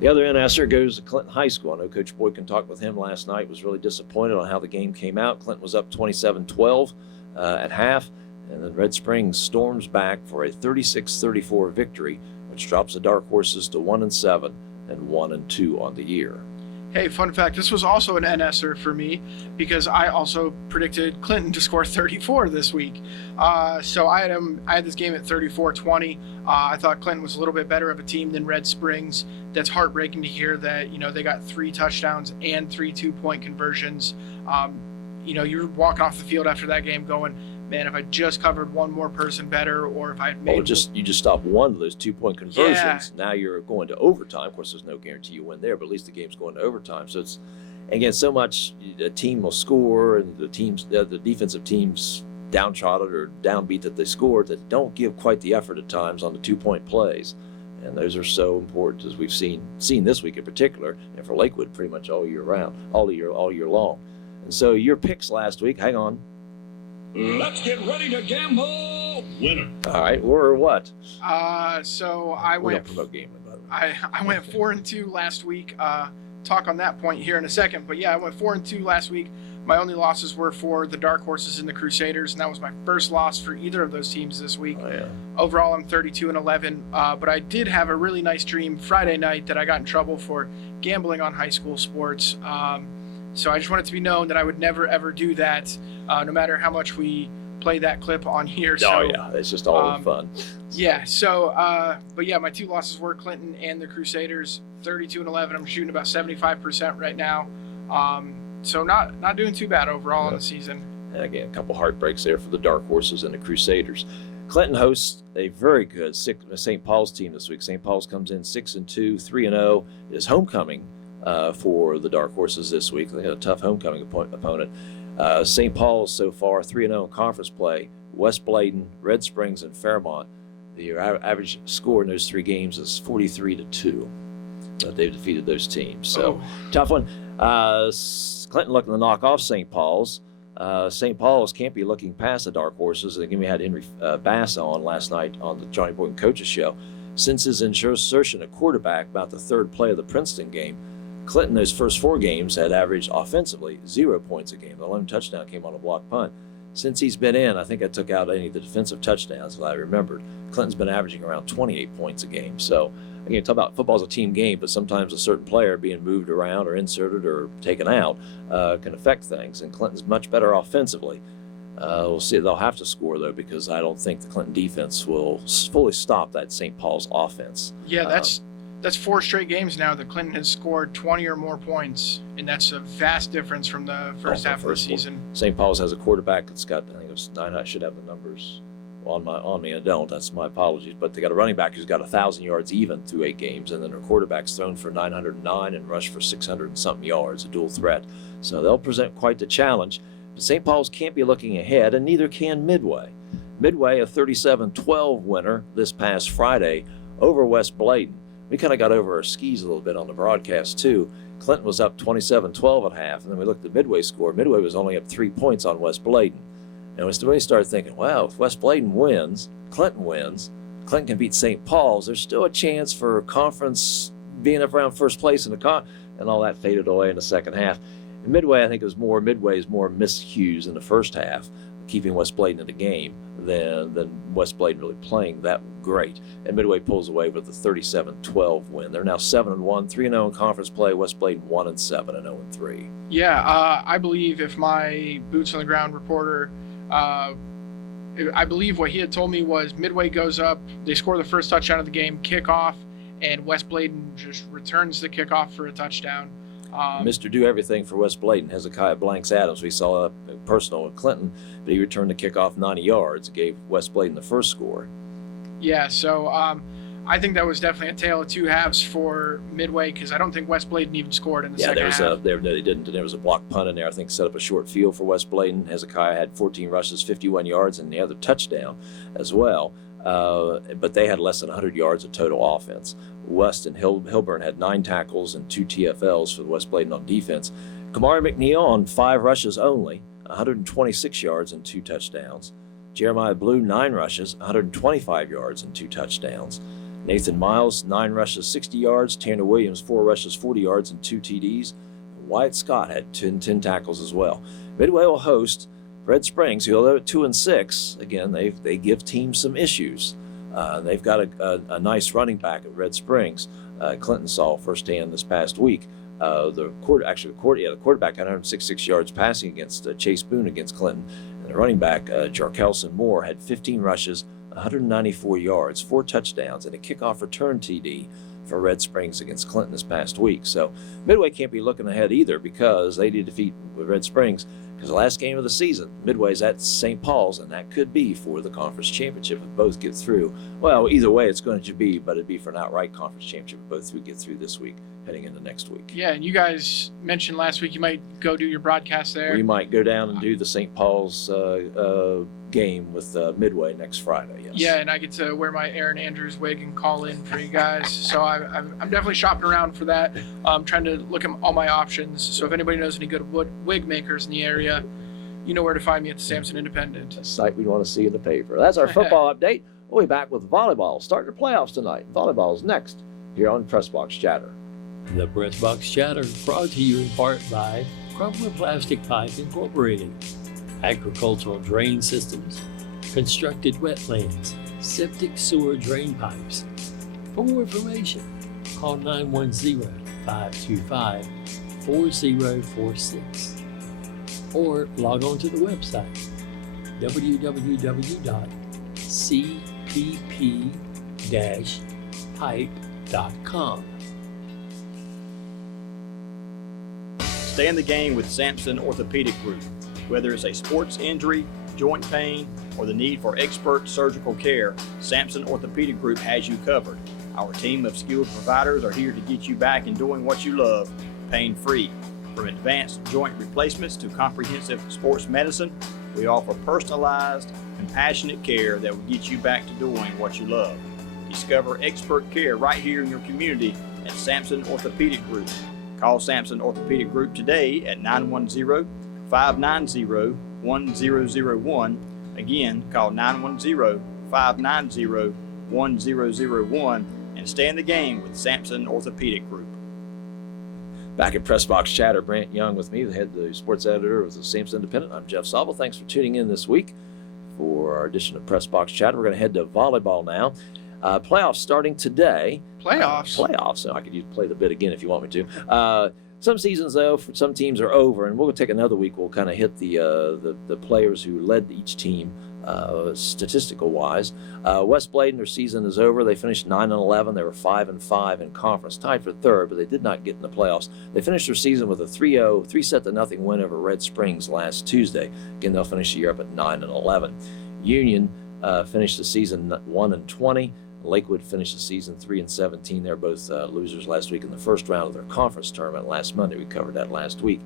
The other NSer goes to Clinton High School. I know Coach Boykin talked with him last night, was really disappointed on how the game came out. Clinton was up 27-12 at half, and then Red Springs storms back for a 36-34 victory, which drops the Dark Horses to 1-7 and 1-2 on the year. Hey, fun fact, this was also an NSer for me because I also predicted Clinton to score 34 this week. So I had this game at 34-20. I thought Clinton was a little bit better of a team than Red Springs. That's heartbreaking to hear that, they got 3 touchdowns and 3 2-point conversions. You're walking off the field after that game going, man, if I just covered one more person better, or if I had made you just stop one of those 2-point conversions. Yeah. Now you're going to overtime. Of course, there's no guarantee you win there, but at least the game's going to overtime. So it's, again, so much a team will score, and the defensive teams downtrodden or downbeat that they scored that don't give quite the effort at times on the 2-point plays. And those are so important, as we've seen this week in particular, and for Lakewood pretty much all year round, all year long. And so your picks last week, hang on. Let's get ready to gamble. Winner. All right, we're what? So I we went. Don't promote gambling, by the way. I went 4-2 last week. Talk on that point here in a second, but yeah, I went 4-2 last week. My only losses were for the Dark Horses and the Crusaders, and that was my first loss for either of those teams this week. Oh, yeah. Overall, I'm 32-11. But I did have a really nice dream Friday night that I got in trouble for gambling on high school sports. So I just want it to be known that I would never ever do that, no matter how much we play that clip on here. Oh yeah, it's just all in fun. Yeah. So, but yeah, my 2 losses were Clinton and the Crusaders. 32-11. I'm shooting about 75% right now. So not doing too bad overall in the season. And again, a couple heartbreaks there for the Dark Horses and the Crusaders. Clinton hosts a very good St. Paul's team this week. St. Paul's comes in 6-2, 3-0. It is homecoming for the Dark Horses this week. They had a tough homecoming opponent. St. Paul's so far 3-0 in conference play. West Bladen, Red Springs, and Fairmont. The average score in those 3 games is 43-2. They've defeated those teams. So tough one. Clinton looking to knock off St. Paul's. St. Paul's can't be looking past the Dark Horses. Again, we had Henry Bass on last night on the Johnny Boykin Coaches Show. Since his insertion at quarterback about the 3rd play of the Princeton game, Clinton, those first 4 games, had averaged offensively 0 points a game. The lone touchdown came on a block punt. Since he's been in, I think I took out any of the defensive touchdowns that I remembered. Clinton's been averaging around 28 points a game. So, again, talk about football's a team game, but sometimes a certain player being moved around or inserted or taken out can affect things. And Clinton's much better offensively. We'll see. They'll have to score, though, because I don't think the Clinton defense will fully stop that St. Paul's offense. Yeah, that's 4 straight games now that Clinton has scored 20 or more points, and that's a vast difference from the first half of the season. St. Paul's has a quarterback that's got, I think it's 9. I should have the numbers on me. I don't. That's my apologies. But they got a running back who's got 1,000 yards even through 8 games, and then their quarterback's thrown for 909 and rushed for 600 and something yards, a dual threat. So they'll present quite the challenge. But St. Paul's can't be looking ahead, and neither can Midway. Midway, a 37-12 winner this past Friday over West Bladen. We kind of got over our skis a little bit on the broadcast, too. Clinton was up 27-12 at half, and then we looked at Midway's score. Midway was only up 3 points on West Bladen. And we started thinking, wow, if West Bladen wins, Clinton can beat St. Paul's, there's still a chance for conference being up around first place in the and all that faded away in the second half. And Midway, I think, Midway's more miscues in the first half, keeping West Bladen in the game than West Bladen really playing that great. And Midway pulls away with a 37-12 win. They're now 7-1, 3-0 in conference play. West Bladen 1-7 and 0-3. Yeah, I believe if my boots on the ground reporter, I believe what he had told me was Midway goes up, they score the first touchdown of the game, kickoff, and West Bladen just returns the kickoff for a touchdown. Mr. Do Everything for West Bladen, Hezekiah Blanks Adams. We saw a personal with Clinton, but he returned the kickoff 90 yards, gave West Bladen the first score. Yeah, so I think that was definitely a tale of 2 halves for Midway because I don't think West Bladen even scored in the second half. They didn't. There was a block punt in there, I think, set up a short field for West Bladen. Hezekiah had 14 rushes, 51 yards, and the other touchdown as well. But they had less than 100 yards of total offense. West and Hilburn had 9 tackles and 2 TFLs for the West Bladen on defense. Kamari McNeil on 5 rushes only, 126 yards and 2 touchdowns. Jeremiah Blue, 9 rushes, 125 yards and 2 touchdowns. Nathan Miles, 9 rushes, 60 yards. Tanner Williams, 4 rushes, 40 yards, and 2 TDs. Wyatt Scott had 10 tackles as well. Midway will host Red Springs, who, although at 2-6, again, they give teams some issues. They've got a nice running back at Red Springs. Clinton saw firsthand this past week. The quarterback had 166 yards passing against Chase Boone against Clinton. And the running back, Jarkelson Moore, had 15 rushes, 194 yards, 4 touchdowns, and a kickoff return TD for Red Springs against Clinton this past week. So Midway can't be looking ahead either because they did defeat Red Springs because the last game of the season, Midway's at St. Paul's, and that could be for the conference championship if both get through. Well, either way it's going to be, but it'd be for an outright conference championship if both get through this week, heading into next week. Yeah, and you guys mentioned last week you might go do your broadcast there. We might go down and do the St. Paul's game with Midway next Friday, yes. Yeah, and I get to wear my Aaron Andrews wig and call in for you guys. So I'm definitely shopping around for that. I'm trying to look at all my options. So if anybody knows any good wig makers in the area, you know where to find me at the Sampson Independent. A sight we want to see in the paper. That's our football update. We'll be back with volleyball. Starting the playoffs tonight. Volleyball is next here on Pressbox Chatter. The Pressbox Chatter brought to you in part by Crumbler Plastic Pipe Incorporated, agricultural drain systems, constructed wetlands, septic sewer drain pipes. For more information, call 910-525-4046 or log on to the website www.cpp-pipe.com. Stay in the game with Sampson Orthopedic Group. Whether it's a sports injury, joint pain, or the need for expert surgical care, Sampson Orthopedic Group has you covered. Our team of skilled providers are here to get you back in doing what you love, pain-free. From advanced joint replacements to comprehensive sports medicine, we offer personalized, compassionate care that will get you back to doing what you love. Discover expert care right here in your community at Sampson Orthopedic Group. Call Sampson Orthopedic Group today at 910-590-1001. Again, call 910-590-1001 and stay in the game with Sampson Orthopedic Group. Back at Pressbox Chatter, Brant Young with me, the sports editor of the Sampson Independent. I'm Jeff Sobel. Thanks for tuning in this week for our edition of Pressbox Chatter. We're going to head to volleyball now. Playoffs starting today. Playoffs. So I could play the bit again if you want me to. Some seasons, though, for some teams are over, and we'll take another week. We'll kind of hit the players who led each team statistical-wise. West Bladen, their season is over. They finished 9-11. They were 5-5 in conference, tied for third, but they did not get in the playoffs. They finished their season with a 3-0 win over Red Springs last Tuesday. Again, they'll finish the year up at 9-11. Union finished the season 1-20. Lakewood finished the season 3-17. They're both losers last week in the first round of their conference tournament last Monday. We covered that last week.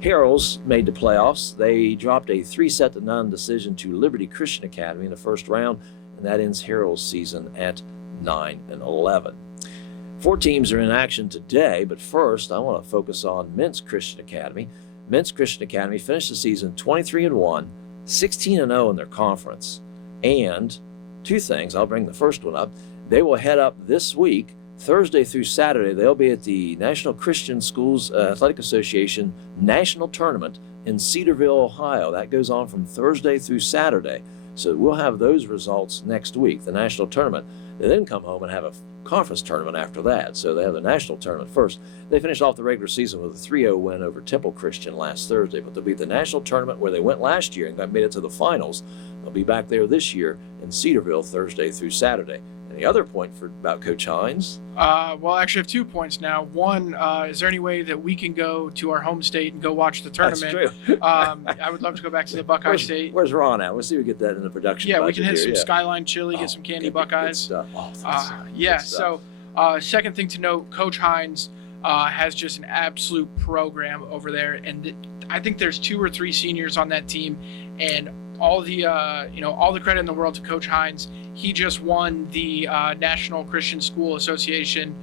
Harrell's made the playoffs. They dropped a 3-0 decision to Liberty Christian Academy in the first round, and that ends Harrell's season at 9-11. 4 teams are in action today, but first I want to focus on Mintz Christian Academy. Mintz Christian Academy finished the season 23-1, 16-0 in their conference, and 2 things. I'll bring the first one up. They will head up this week, Thursday through Saturday. They'll be at the National Christian Schools Athletic Association National Tournament in Cedarville, Ohio. That goes on from Thursday through Saturday. So we'll have those results next week, the national tournament. They then come home and have a conference tournament after that. So they have the national tournament first. They finished off the regular season with a 3-0 win over Temple Christian last Thursday, but there'll be the national tournament where they went last year and made it to the finals. They'll be back there this year in Cedarville Thursday through Saturday. Any other point about Coach Hines? Well, I actually have 2 points now. One, is there any way that we can go to our home state and go watch the tournament? That's true. I would love to go back to the Buckeye State. Where's Ron at? We'll see if we get that in the production. Yeah, we can hit here. some Skyline Chili, get some candy Buckeyes. Good stuff. Yeah, good stuff. so second thing to note, Coach Hines has just an absolute program over there, and I think there's 2 or 3 seniors on that team, and all the credit in the world to Coach Hines. He just won the National Christian School Association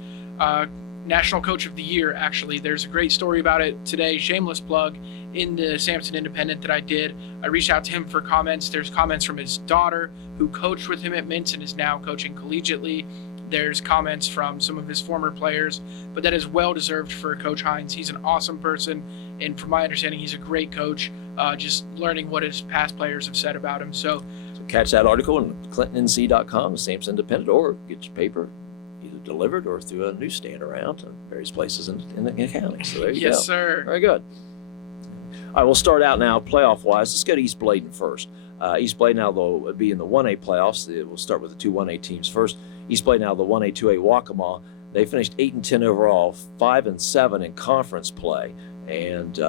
National Coach of the Year. Actually, there's a great story about it today. Shameless plug in the Sampson Independent that I did. I reached out to him for comments. There's comments from his daughter who coached with him at Mintz and is now coaching collegiately. there's comments from some of his former players, but that is well deserved for Coach Hines. He's an awesome person, and from my understanding, he's a great coach. Just learning what his past players have said about him. So catch that article on ClintonNC.com, the Sampson Independent, or get your paper either delivered or through a newsstand around various places in the county. So there you go. Yes, sir. Very good. All right, we'll start out now playoff-wise. Let's go to East Bladen first. East Bladen now they'll be in the 1A playoffs. We'll start with the two 1A teams first. East Bladen now the 1A, 2A Waccamaw. They finished 8-10 overall, 5-7 in conference play, and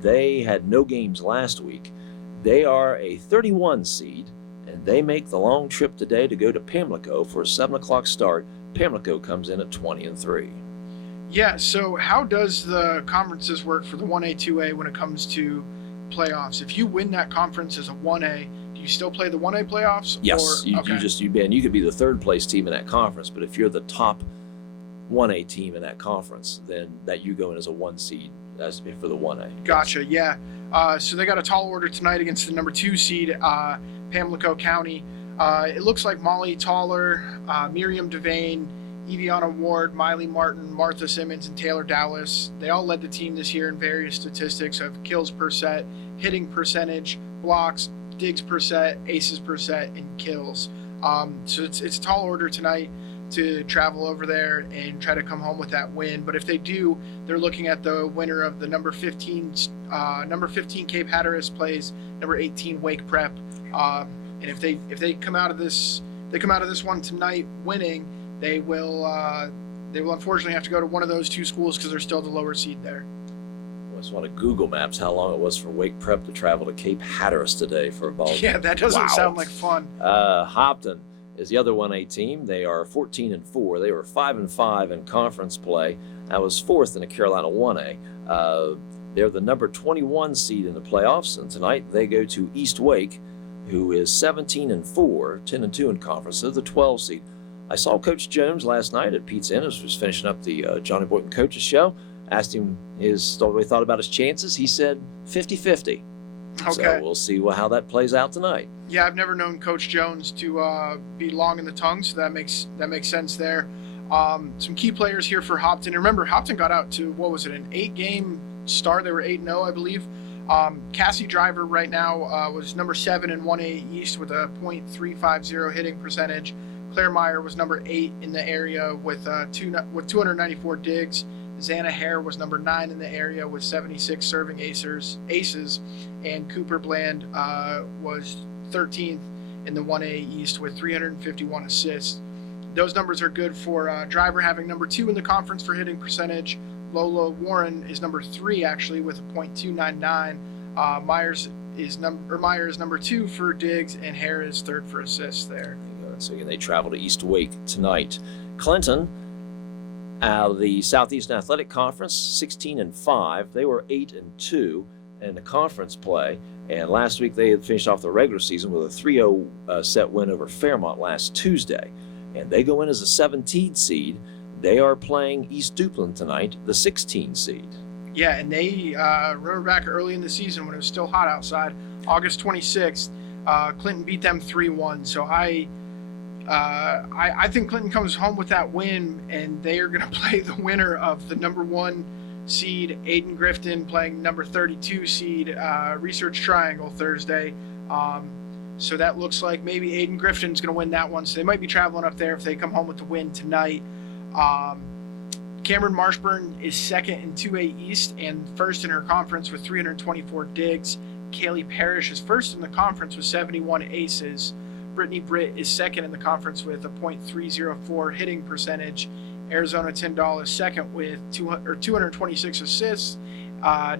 they had no games last week. They are a 31 seed, and they make the long trip today to go to Pamlico for a 7 o'clock start. Pamlico comes in at 20-3. Yeah, so how does the conferences work for the 1A, 2A when it comes to playoffs? If you win that conference as a 1A, do you still play the 1A playoffs? Yes, you could be the third place team in that conference, but if you're the top 1A team in that conference, then that you go in as a 1 seed as for the 1A. Gotcha, yeah. So they got a tall order tonight against the number 2 seed, Pamlico County. It looks like Molly Toller, Miriam Devane, Eviana Ward, Miley Martin, Martha Simmons, and Taylor Dallas. They all led the team this year in various statistics of kills per set, hitting percentage, blocks, digs per set, aces per set, and kills. So it's a tall order tonight to travel over there and try to come home with that win. But if they do, they're looking at the winner of the number 15 Cape Hatteras plays number 18 Wake Prep. And if they come out of this one tonight winning, they will unfortunately have to go to one of those two schools because they're still the lower seed there. I just want to Google Maps how long it was for Wake Prep to travel to Cape Hatteras today for a ball game. Yeah, that doesn't sound like fun. Hopton is the other 1A team. They are 14-4. They were 5-5 in conference play. That was 4th in the Carolina 1A. They're the number 21 seed in the playoffs, and tonight they go to East Wake, who is 17-4, 10-2 in conference. They're the 12 seed. I saw Coach Jones last night at Pete's Inn as he was finishing up the Johnny Boyton Coaches Show. Asked him what he thought about his chances. He said 50-50. Okay. So we'll see how that plays out tonight. Yeah, I've never known Coach Jones to be long in the tongue, so that makes sense there. Some key players here for Hopton. Remember, Hopton got out to, an 8-game start. They were 8-0, I believe. Cassie Driver right now was number 7 in 1A East with a .350 hitting percentage. Claire Meyer was number 8 in the area with 294 digs. Xana Hare was number 9 in the area with 76 serving aces. And Cooper Bland was 13th in the 1A East with 351 assists. Those numbers are good for Driver having number 2 in the conference for hitting percentage. Lola Warren is number 3 actually with a .299. Meyer is number 2 for digs, and Hare is 3rd for assists there. So again, they travel to East Wake tonight. Clinton, out of the Southeastern Athletic Conference, 16-5. They were 8-2 in the conference play, and last week they had finished off the regular season with a 3-0 set win over Fairmont last Tuesday, and they go in as a 17 seed. They are playing East Duplin tonight, the 16 seed. Yeah, and they remember back early in the season when it was still hot outside, August 26th, Clinton beat them 3-1. So I think Clinton comes home with that win, and they are going to play the winner of the number 1 seed, Aiden Grifton, playing number 32 seed, Research Triangle Thursday. So that looks like maybe Aiden Grifton's going to win that one. So they might be traveling up there if they come home with the win tonight. Cameron Marshburn is 2nd in 2A East and 1st in her conference with 324 digs. Kaylee Parrish is 1st in the conference with 71 aces. Brittany Britt is 2nd in the conference with a .304 hitting percentage. Arizona Tyndall is 2nd with 226 assists.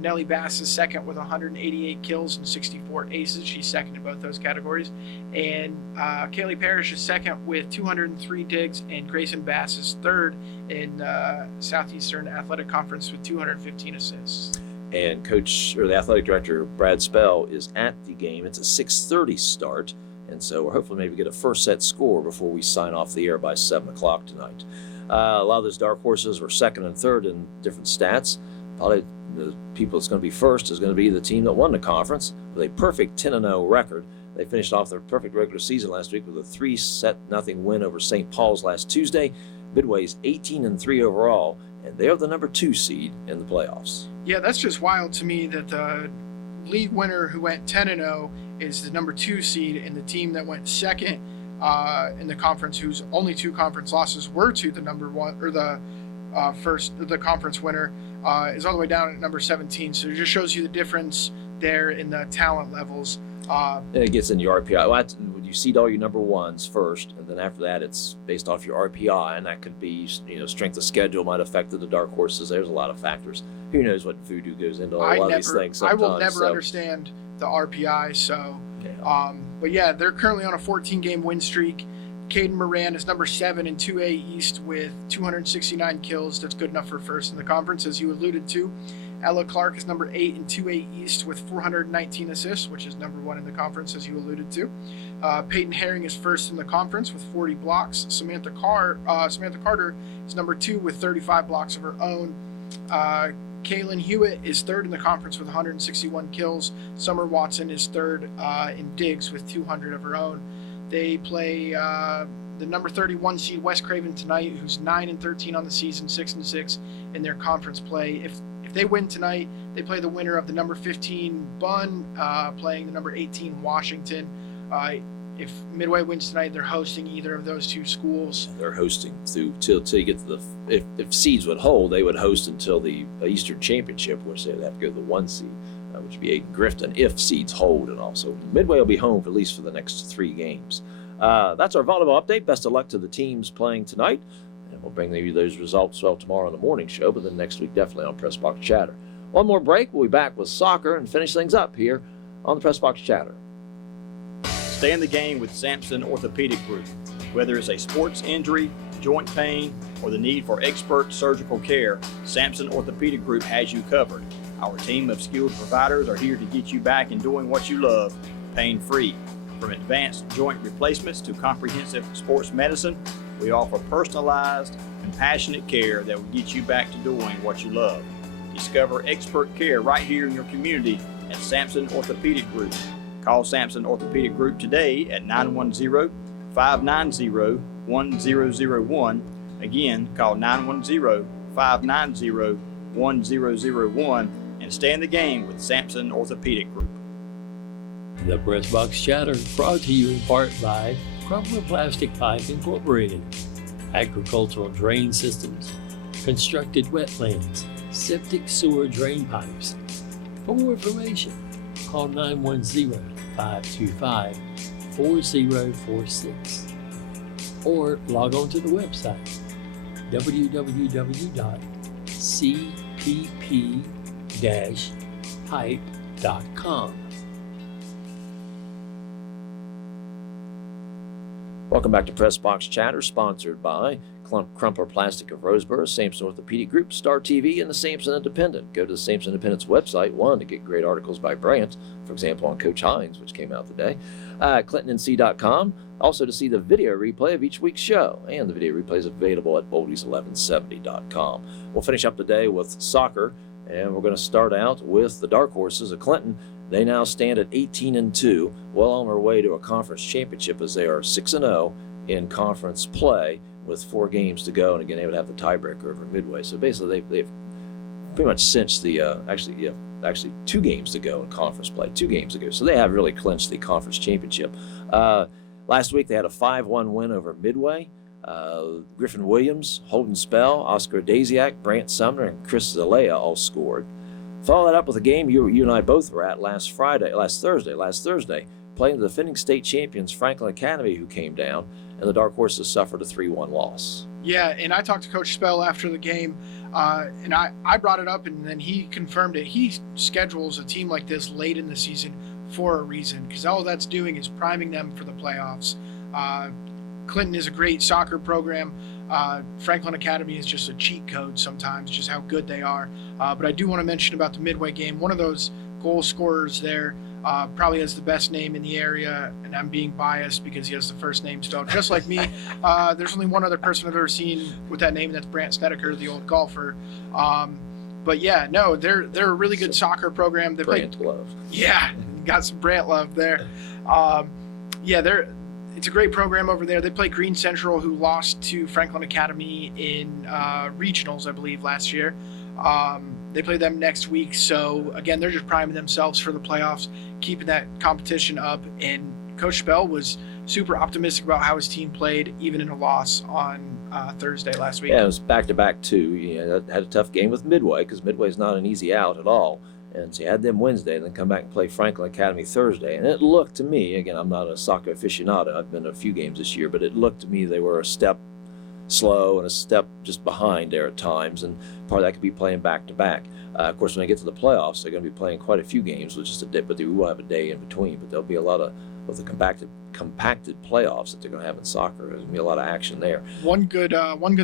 Nellie Bass is 2nd with 188 kills and 64 aces. She's 2nd in both those categories. And Kaylee Parrish is 2nd with 203 digs, and Grayson Bass is 3rd in Southeastern Athletic Conference with 215 assists. And the athletic director, Brad Spell, is at the game. It's a 6:30 start, and so we're hopefully maybe get a first set score before we sign off the air by 7 o'clock tonight. A lot of those dark horses were 2nd and 3rd in different stats. Probably the people that's going to be first is going to be the team that won the conference with a perfect 10-0 record. They finished off their perfect regular season last week with a 3-0 win over St. Paul's last Tuesday. Midway's 18-3 overall, and they're the number 2 seed in the playoffs. Yeah, that's just wild to me that the league winner who went 10-0 is the number 2 seed, and the team that went second in the conference, whose only 2 conference losses were to the number 1 or the conference winner, is all the way down at number 17. So it just shows you the difference there in the talent levels. And it gets in your RPI. Well, you seed all your number 1s first, and then after that, it's based off your RPI, and that could be, strength of schedule might affect the dark horses. There's a lot of factors. Who knows what voodoo goes into a lot of these things sometimes. I will never understand the RPI. So, yeah. But yeah, they're currently on a 14-game win streak. Caden Moran is number 7 in 2A East with 269 kills. That's good enough for first in the conference, as you alluded to. Ella Clark is number 8 in 2A East with 419 assists, which is number 1 in the conference, as you alluded to. Peyton Herring is first in the conference with 40 blocks. Samantha Carter is number 2 with 35 blocks of her own. Kaylin Hewitt is 3rd in the conference with 161 kills. Summer Watson is 3rd in digs with 200 of her own. They play the number 31 seed West Craven tonight, who's 9-13 on the season, 6-6 in their conference play. If they win tonight, they play the winner of the number 15 Bunn playing the number 18 Washington. If Midway wins tonight, they're hosting either of those 2 schools. They're hosting till you get to the if seeds would hold, they would host until the Eastern Championship, which they would have to go to the 1 seed, which would be Aiden Grifton if seeds hold, and also Midway will be home for at least for the next 3 games. That's our volleyball update. Best of luck to the teams playing tonight. And we'll bring you those results tomorrow on the morning show, but then next week definitely on Pressbox Chatter. One more break. We'll be back with soccer and finish things up here on the Pressbox Chatter. Stay in the game with Sampson Orthopedic Group. Whether it's a sports injury, joint pain, or the need for expert surgical care, Sampson Orthopedic Group has you covered. Our team of skilled providers are here to get you back in doing what you love, pain-free. From advanced joint replacements to comprehensive sports medicine, we offer personalized, compassionate care that will get you back to doing what you love. Discover expert care right here in your community at Sampson Orthopedic Group. Call Sampson Orthopedic Group today at 910-590-1001. Again, call 910-590-1001 and stay in the game with Sampson Orthopedic Group. The Pressbox Chatter brought to you in part by Crumbler Plastic Pipe Incorporated, agricultural drain systems, constructed wetlands, septic sewer drain pipes. For more information, call 910-525-4046 or log on to the website www.cpp-pipe.com. Welcome back to Pressbox Chatter, sponsored by Crumpler Plastic of Roseboro, Sampson Orthopedic Group, Star TV, and the Sampson Independent. Go to the Sampson Independent's website, to get great articles by brands, for example, on Coach Hines, which came out today, ClintonNC.com, also to see the video replay of each week's show, and the video replay is available at Boldies1170.com. We'll finish up the day with soccer, and we're going to start out with the Dark Horses of Clinton. They now stand at 18-2, well on their way to a conference championship as they are 6-0 in conference play with 4 games to go. And again, they would have the tiebreaker over Midway. So basically, they've pretty much cinched the actually 2 games to go in conference play, 2 games to go. So they have really clinched the conference championship. Last week they had a 5-1 win over Midway. Griffin Williams, Holden Spell, Oscar Daziak, Brant Sumner, and Chris Zalea all scored. Follow that up with a game you and I both were at last Thursday, playing the defending state champions Franklin Academy, who came down, and the Dark Horses suffered a 3-1 loss. Yeah, and I talked to Coach Spell after the game, and I brought it up, and then he confirmed it. He schedules a team like this late in the season for a reason, because all that's doing is priming them for the playoffs. Clinton is a great soccer program. Franklin Academy is just a cheat code sometimes, just how good they are. But I do want to mention about the Midway game. One of those goal scorers there probably has the best name in the area, and I'm being biased because he has the first name spelled just like me. There's only one other person I've ever seen with that name, and that's Brant Snedeker, the old golfer. But yeah, no, they're a really good soccer program. They Brant love. Yeah, got some Brant love there. It's a great program over there. They play Green Central, who lost to Franklin Academy in regionals, I believe, last year. They play them next week. So, again, they're just priming themselves for the playoffs, keeping that competition up. And Coach Bell was super optimistic about how his team played, even in a loss on Thursday last week. Yeah, it was back-to-back, too. Had a tough game with Midway because Midway's not an easy out at all. And so you had them Wednesday and then come back and play Franklin Academy Thursday. And it looked to me, again, I'm not a soccer aficionado. I've been to a few games this year, but it looked to me they were a step slow and a step just behind there at times. And part of that could be playing back-to-back. Of course, when they get to the playoffs, they're going to be playing quite a few games, which is a dip, but we will have a day in between. But there'll be a lot of the compacted playoffs that they're going to have in soccer. There's going to be a lot of action there. One good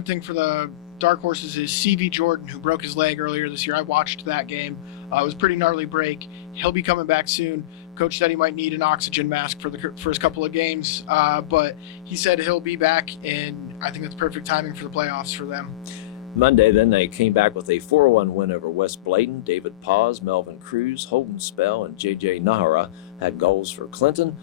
thing for the Dark Horses is C.V. Jordan, who broke his leg earlier this year. I watched that game. It was a pretty gnarly break. He'll be coming back soon. Coach said he might need an oxygen mask for the first couple of games, but he said he'll be back, and I think that's perfect timing for the playoffs for them. Monday, then, they came back with a 4-1 win over West Bladen. David Paz, Melvin Cruz, Holden Spell, and J.J. Nahara had goals for Clinton.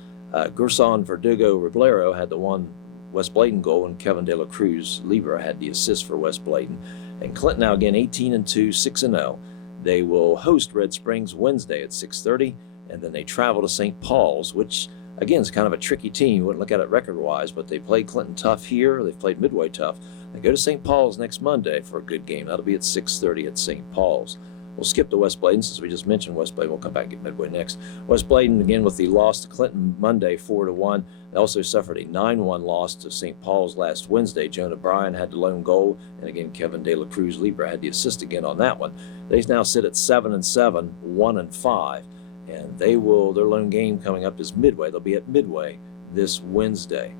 Gerson Verdugo Riblero had the one West Bladen goal, and Kevin De La Cruz Libra had the assist for West Bladen. And Clinton now again 18-2, 6-0. They will host Red Springs Wednesday at 6:30, and then they travel to St. Paul's, which again is kind of a tricky team. You wouldn't look at it record-wise, but they played Clinton tough here. They've played Midway tough. They go to St. Paul's next Monday for a good game. That'll be at 6:30 at St. Paul's. We'll skip to West Bladen since we just mentioned West Bladen. We'll come back and get Midway next. West Bladen, again, with the loss to Clinton Monday, 4-1. They also suffered a 9-1 loss to St. Paul's last Wednesday. Jonah Bryan had the lone goal, and again, Kevin De La Cruz Libra had the assist again on that one. They now sit at 7-7, 1-5, and their lone game coming up is Midway. They'll be at Midway this Wednesday.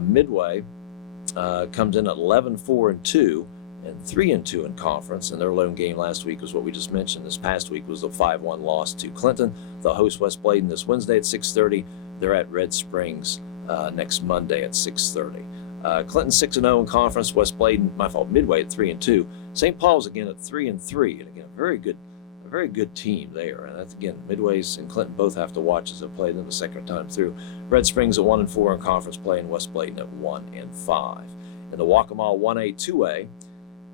Midway comes in at 11-4-2. And 3-2 in conference, and their lone game last week was what we just mentioned. This past week was the 5-1 loss to Clinton. They'll host West Bladen this Wednesday at 6:30. They're at Red Springs next Monday at 6:30. Clinton 6-0 in conference. West Bladen, Midway at 3-2. St. Paul's again at 3-3, and again a very good team there. And that's again Midway's and Clinton both have to watch as they play them the second time through. Red Springs at 1-4 in conference play, and West Bladen at 1-5. In the Waccamaw 1A 2A.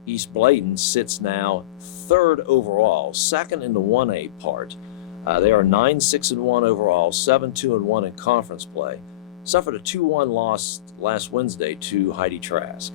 East Bladen sits now third overall, second in the 1A part. They are 9-6-1 overall, 7-2-1 in conference play. Suffered a 2-1 loss last Wednesday to Heidi Trask.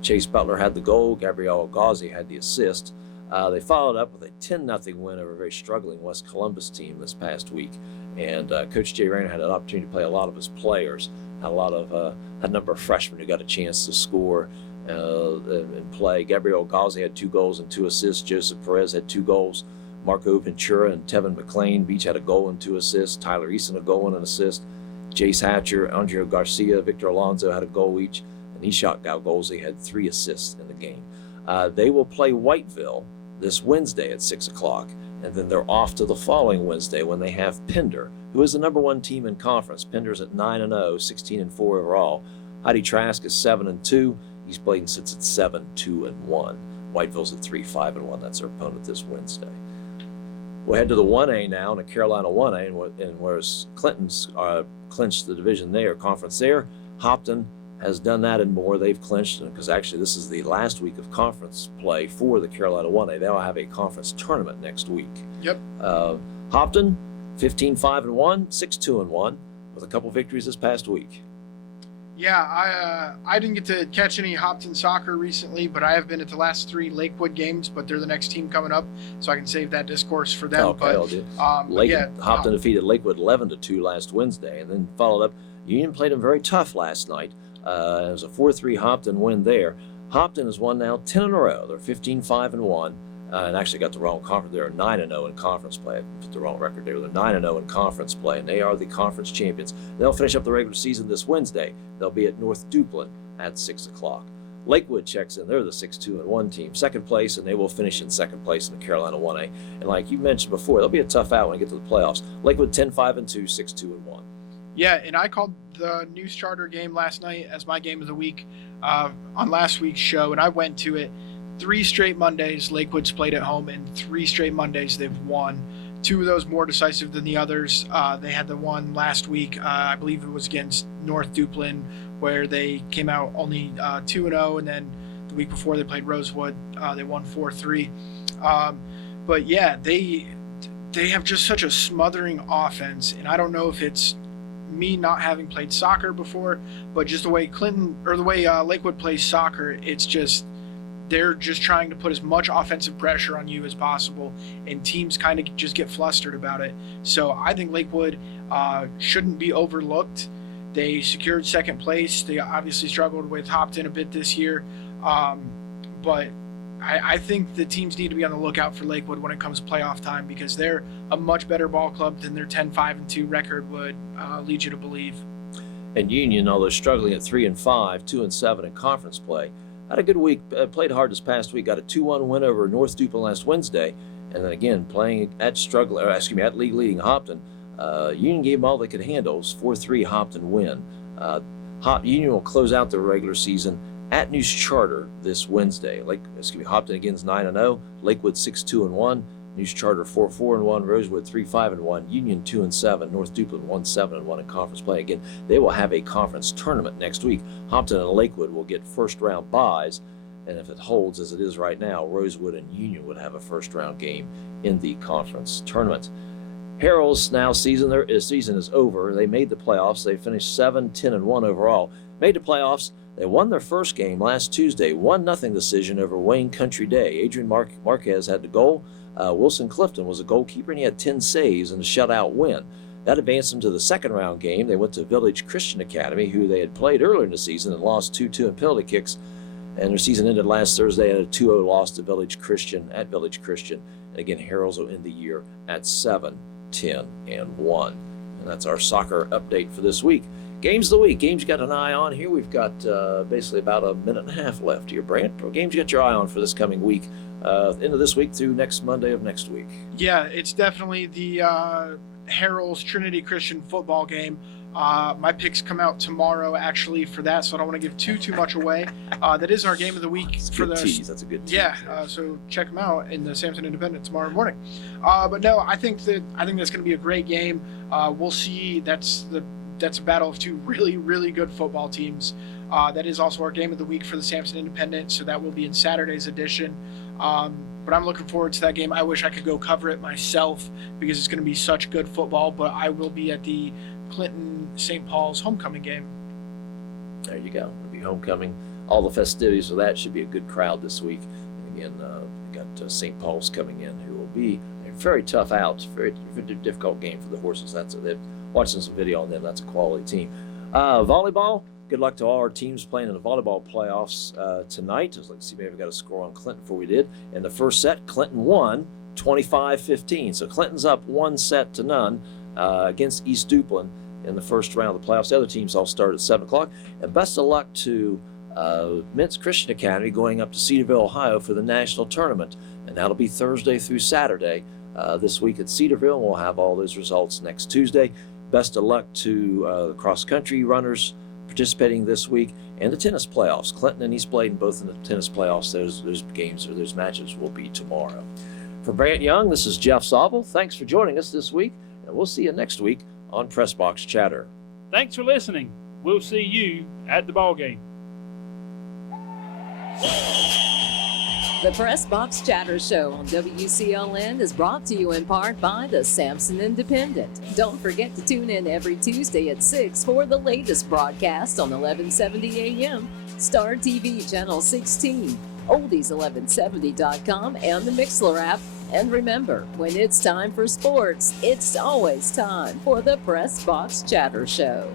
Chase Butler had the goal. Gabrielle Gauzy had the assist. They followed up with a 10-0 win over a very struggling West Columbus team this past week. And Coach Jay Rayner had an opportunity to play a lot of his players. Had a number of freshmen who got a chance to score and play. Gabrielle Gauzy had 2 goals and 2 assists. Joseph Perez had 2 goals. Marco Ventura and Tevin McLean each had a goal and 2 assists. Tyler Eason a goal and an assist. Jace Hatcher, Andrea Garcia, Victor Alonso had a goal each. And Ishak Galgolzi had 3 assists in the game. They will play Whiteville this Wednesday at 6 o'clock. And then they're off to the following Wednesday when they have Pender, who is the number 1 team in conference. Pender's at 9-0, 16-4 overall. Heidi Trask is 7-2. East Bladen sits at 7-2-1. Whiteville's at 3-5-1. That's their opponent this Wednesday. We'll head to the 1A now, in the Carolina 1A, and whereas Clinton's clinched the division there, conference there, Hopton has done that and more. They've clinched, because actually this is the last week of conference play for the Carolina 1A. They'll have a conference tournament next week. Yep. Hopton, 15-5-1, 6-2-1, with a couple victories this past week. Yeah, I didn't get to catch any Hopton soccer recently, but I have been at the last 3 Lakewood games, but they're the next team coming up, so I can save that discourse for them. Okay, I'll do. Hopton defeated Lakewood 11-2 last Wednesday, and then followed up. Union played them very tough last night. It was a 4-3 Hopton win there. Hopton has won now 10 in a row. They're 15-5-1. And actually got the wrong conference. They're 9-0 in conference play. I put the wrong record there. They're 9-0 in conference play, and they are the conference champions. They'll finish up the regular season this Wednesday. They'll be at North Duplin at 6 o'clock. Lakewood checks in. They're the 6-2-1 team, second place, and they will finish in second place in the Carolina 1A. And like you mentioned before, they'll be a tough out when they get to the playoffs. Lakewood 10-5-2, 6-2-1. Yeah, and I called the new starter game last night as my game of the week on last week's show, and I went to it. 3 straight Mondays Lakewood's played at home, and 3 straight Mondays they've won. two of those more decisive than the others. They had the one last week, I believe it was against North Duplin, where they came out only 2-0, and then the week before they played Rosewood, they won 4-3. But yeah, they have just such a smothering offense, and I don't know if it's me not having played soccer before, but just the way Lakewood plays soccer, it's just they're just trying to put as much offensive pressure on you as possible, and teams kind of just get flustered about it. So I think Lakewood shouldn't be overlooked. They secured second place. They obviously struggled with Hopton a bit this year, but I think the teams need to be on the lookout for Lakewood when it comes to playoff time, because they're a much better ball club than their 10-5-2 record would lead you to believe. And Union, although struggling at 3-5, 2-7 in conference play, had a good week. Played hard this past week. Got a 2-1 win over North Duplin last Wednesday, and then again playing at league leading Hopton. Union gave them all they could handle. It was 4-3 Hopton win. Union will close out their regular season at News Charter this Wednesday. Hopton again's 9-0, Lakewood 6-2-1, News Charter 4-4-1, Rosewood 3-5-1, Union 2-7, North Duplin 1-7-1 in conference play. Again, they will have a conference tournament next week. Hopton and Lakewood will get first round byes, and if it holds as it is right now, Rosewood and Union would have a first round game in the conference tournament. Harrell's their season is over. They made the playoffs. They finished 7-10-1 overall. Made the playoffs. They won their first game last Tuesday, 1-0 decision over Wayne Country Day. Adrian Marquez had the goal. Wilson Clifton was a goalkeeper, and he had 10 saves in a shutout win. That advanced them to the second round game. They went to Village Christian Academy, who they had played earlier in the season and lost 2-2 in penalty kicks. And their season ended last Thursday at a 2-0 loss to Village Christian at Village Christian. And again, Harrell's will end the year at 7-10-1. And that's our soccer update for this week. Games of the week. Games you got an eye on here. We've got basically about a minute and a half left here, Brant. Games you got your eye on for this coming week, end of this week through next Monday of next week. Yeah, it's definitely the Harrell's Trinity Christian football game. My picks come out tomorrow, actually, for that, so I don't want to give too much away. That is our game of the week. That's a good tease. That's a good tease. Yeah, so check them out in the Sampson Independent tomorrow morning. But no, I think that's going to be a great game. We'll see. That's a battle of two really, really good football teams. That is also our game of the week for the Sampson Independent, so that will be in Saturday's edition. But I'm looking forward to that game. I wish I could go cover it myself because it's going to be such good football, but I will be at the Clinton St. Paul's homecoming game. There you go. It'll be homecoming. All the festivities for that should be a good crowd this week. And again, we got St. Paul's coming in, who will be a very tough out, very, very difficult game for the horses. They're watching some video on them. That's a quality team. Volleyball. Good luck to all our teams playing in the volleyball playoffs tonight. Let's see, maybe we got a score on Clinton before we did. In the first set, Clinton won 25-15. So Clinton's up 1-0 against East Duplin in the first round of the playoffs. The other teams all start at 7 o'clock. And best of luck to Mintz Christian Academy going up to Cedarville, Ohio for the national tournament. And that'll be Thursday through Saturday this week at Cedarville. We'll have all those results next Tuesday. Best of luck to the cross-country runners participating this week, and the tennis playoffs. Clinton and East Bladen both in the tennis playoffs. Those games or those matches will be tomorrow. For Brant Young, this is Jeff Sobel. Thanks for joining us this week, and we'll see you next week on Pressbox Chatter. Thanks for listening. We'll see you at the ball game. The Pressbox Chatter Show on WCLN is brought to you in part by the Sampson Independent. Don't forget to tune in every Tuesday at 6 for the latest broadcast on 1170 AM, Star TV Channel 16, oldies1170.com, and the Mixlr app. And remember, when it's time for sports, it's always time for the Pressbox Chatter Show.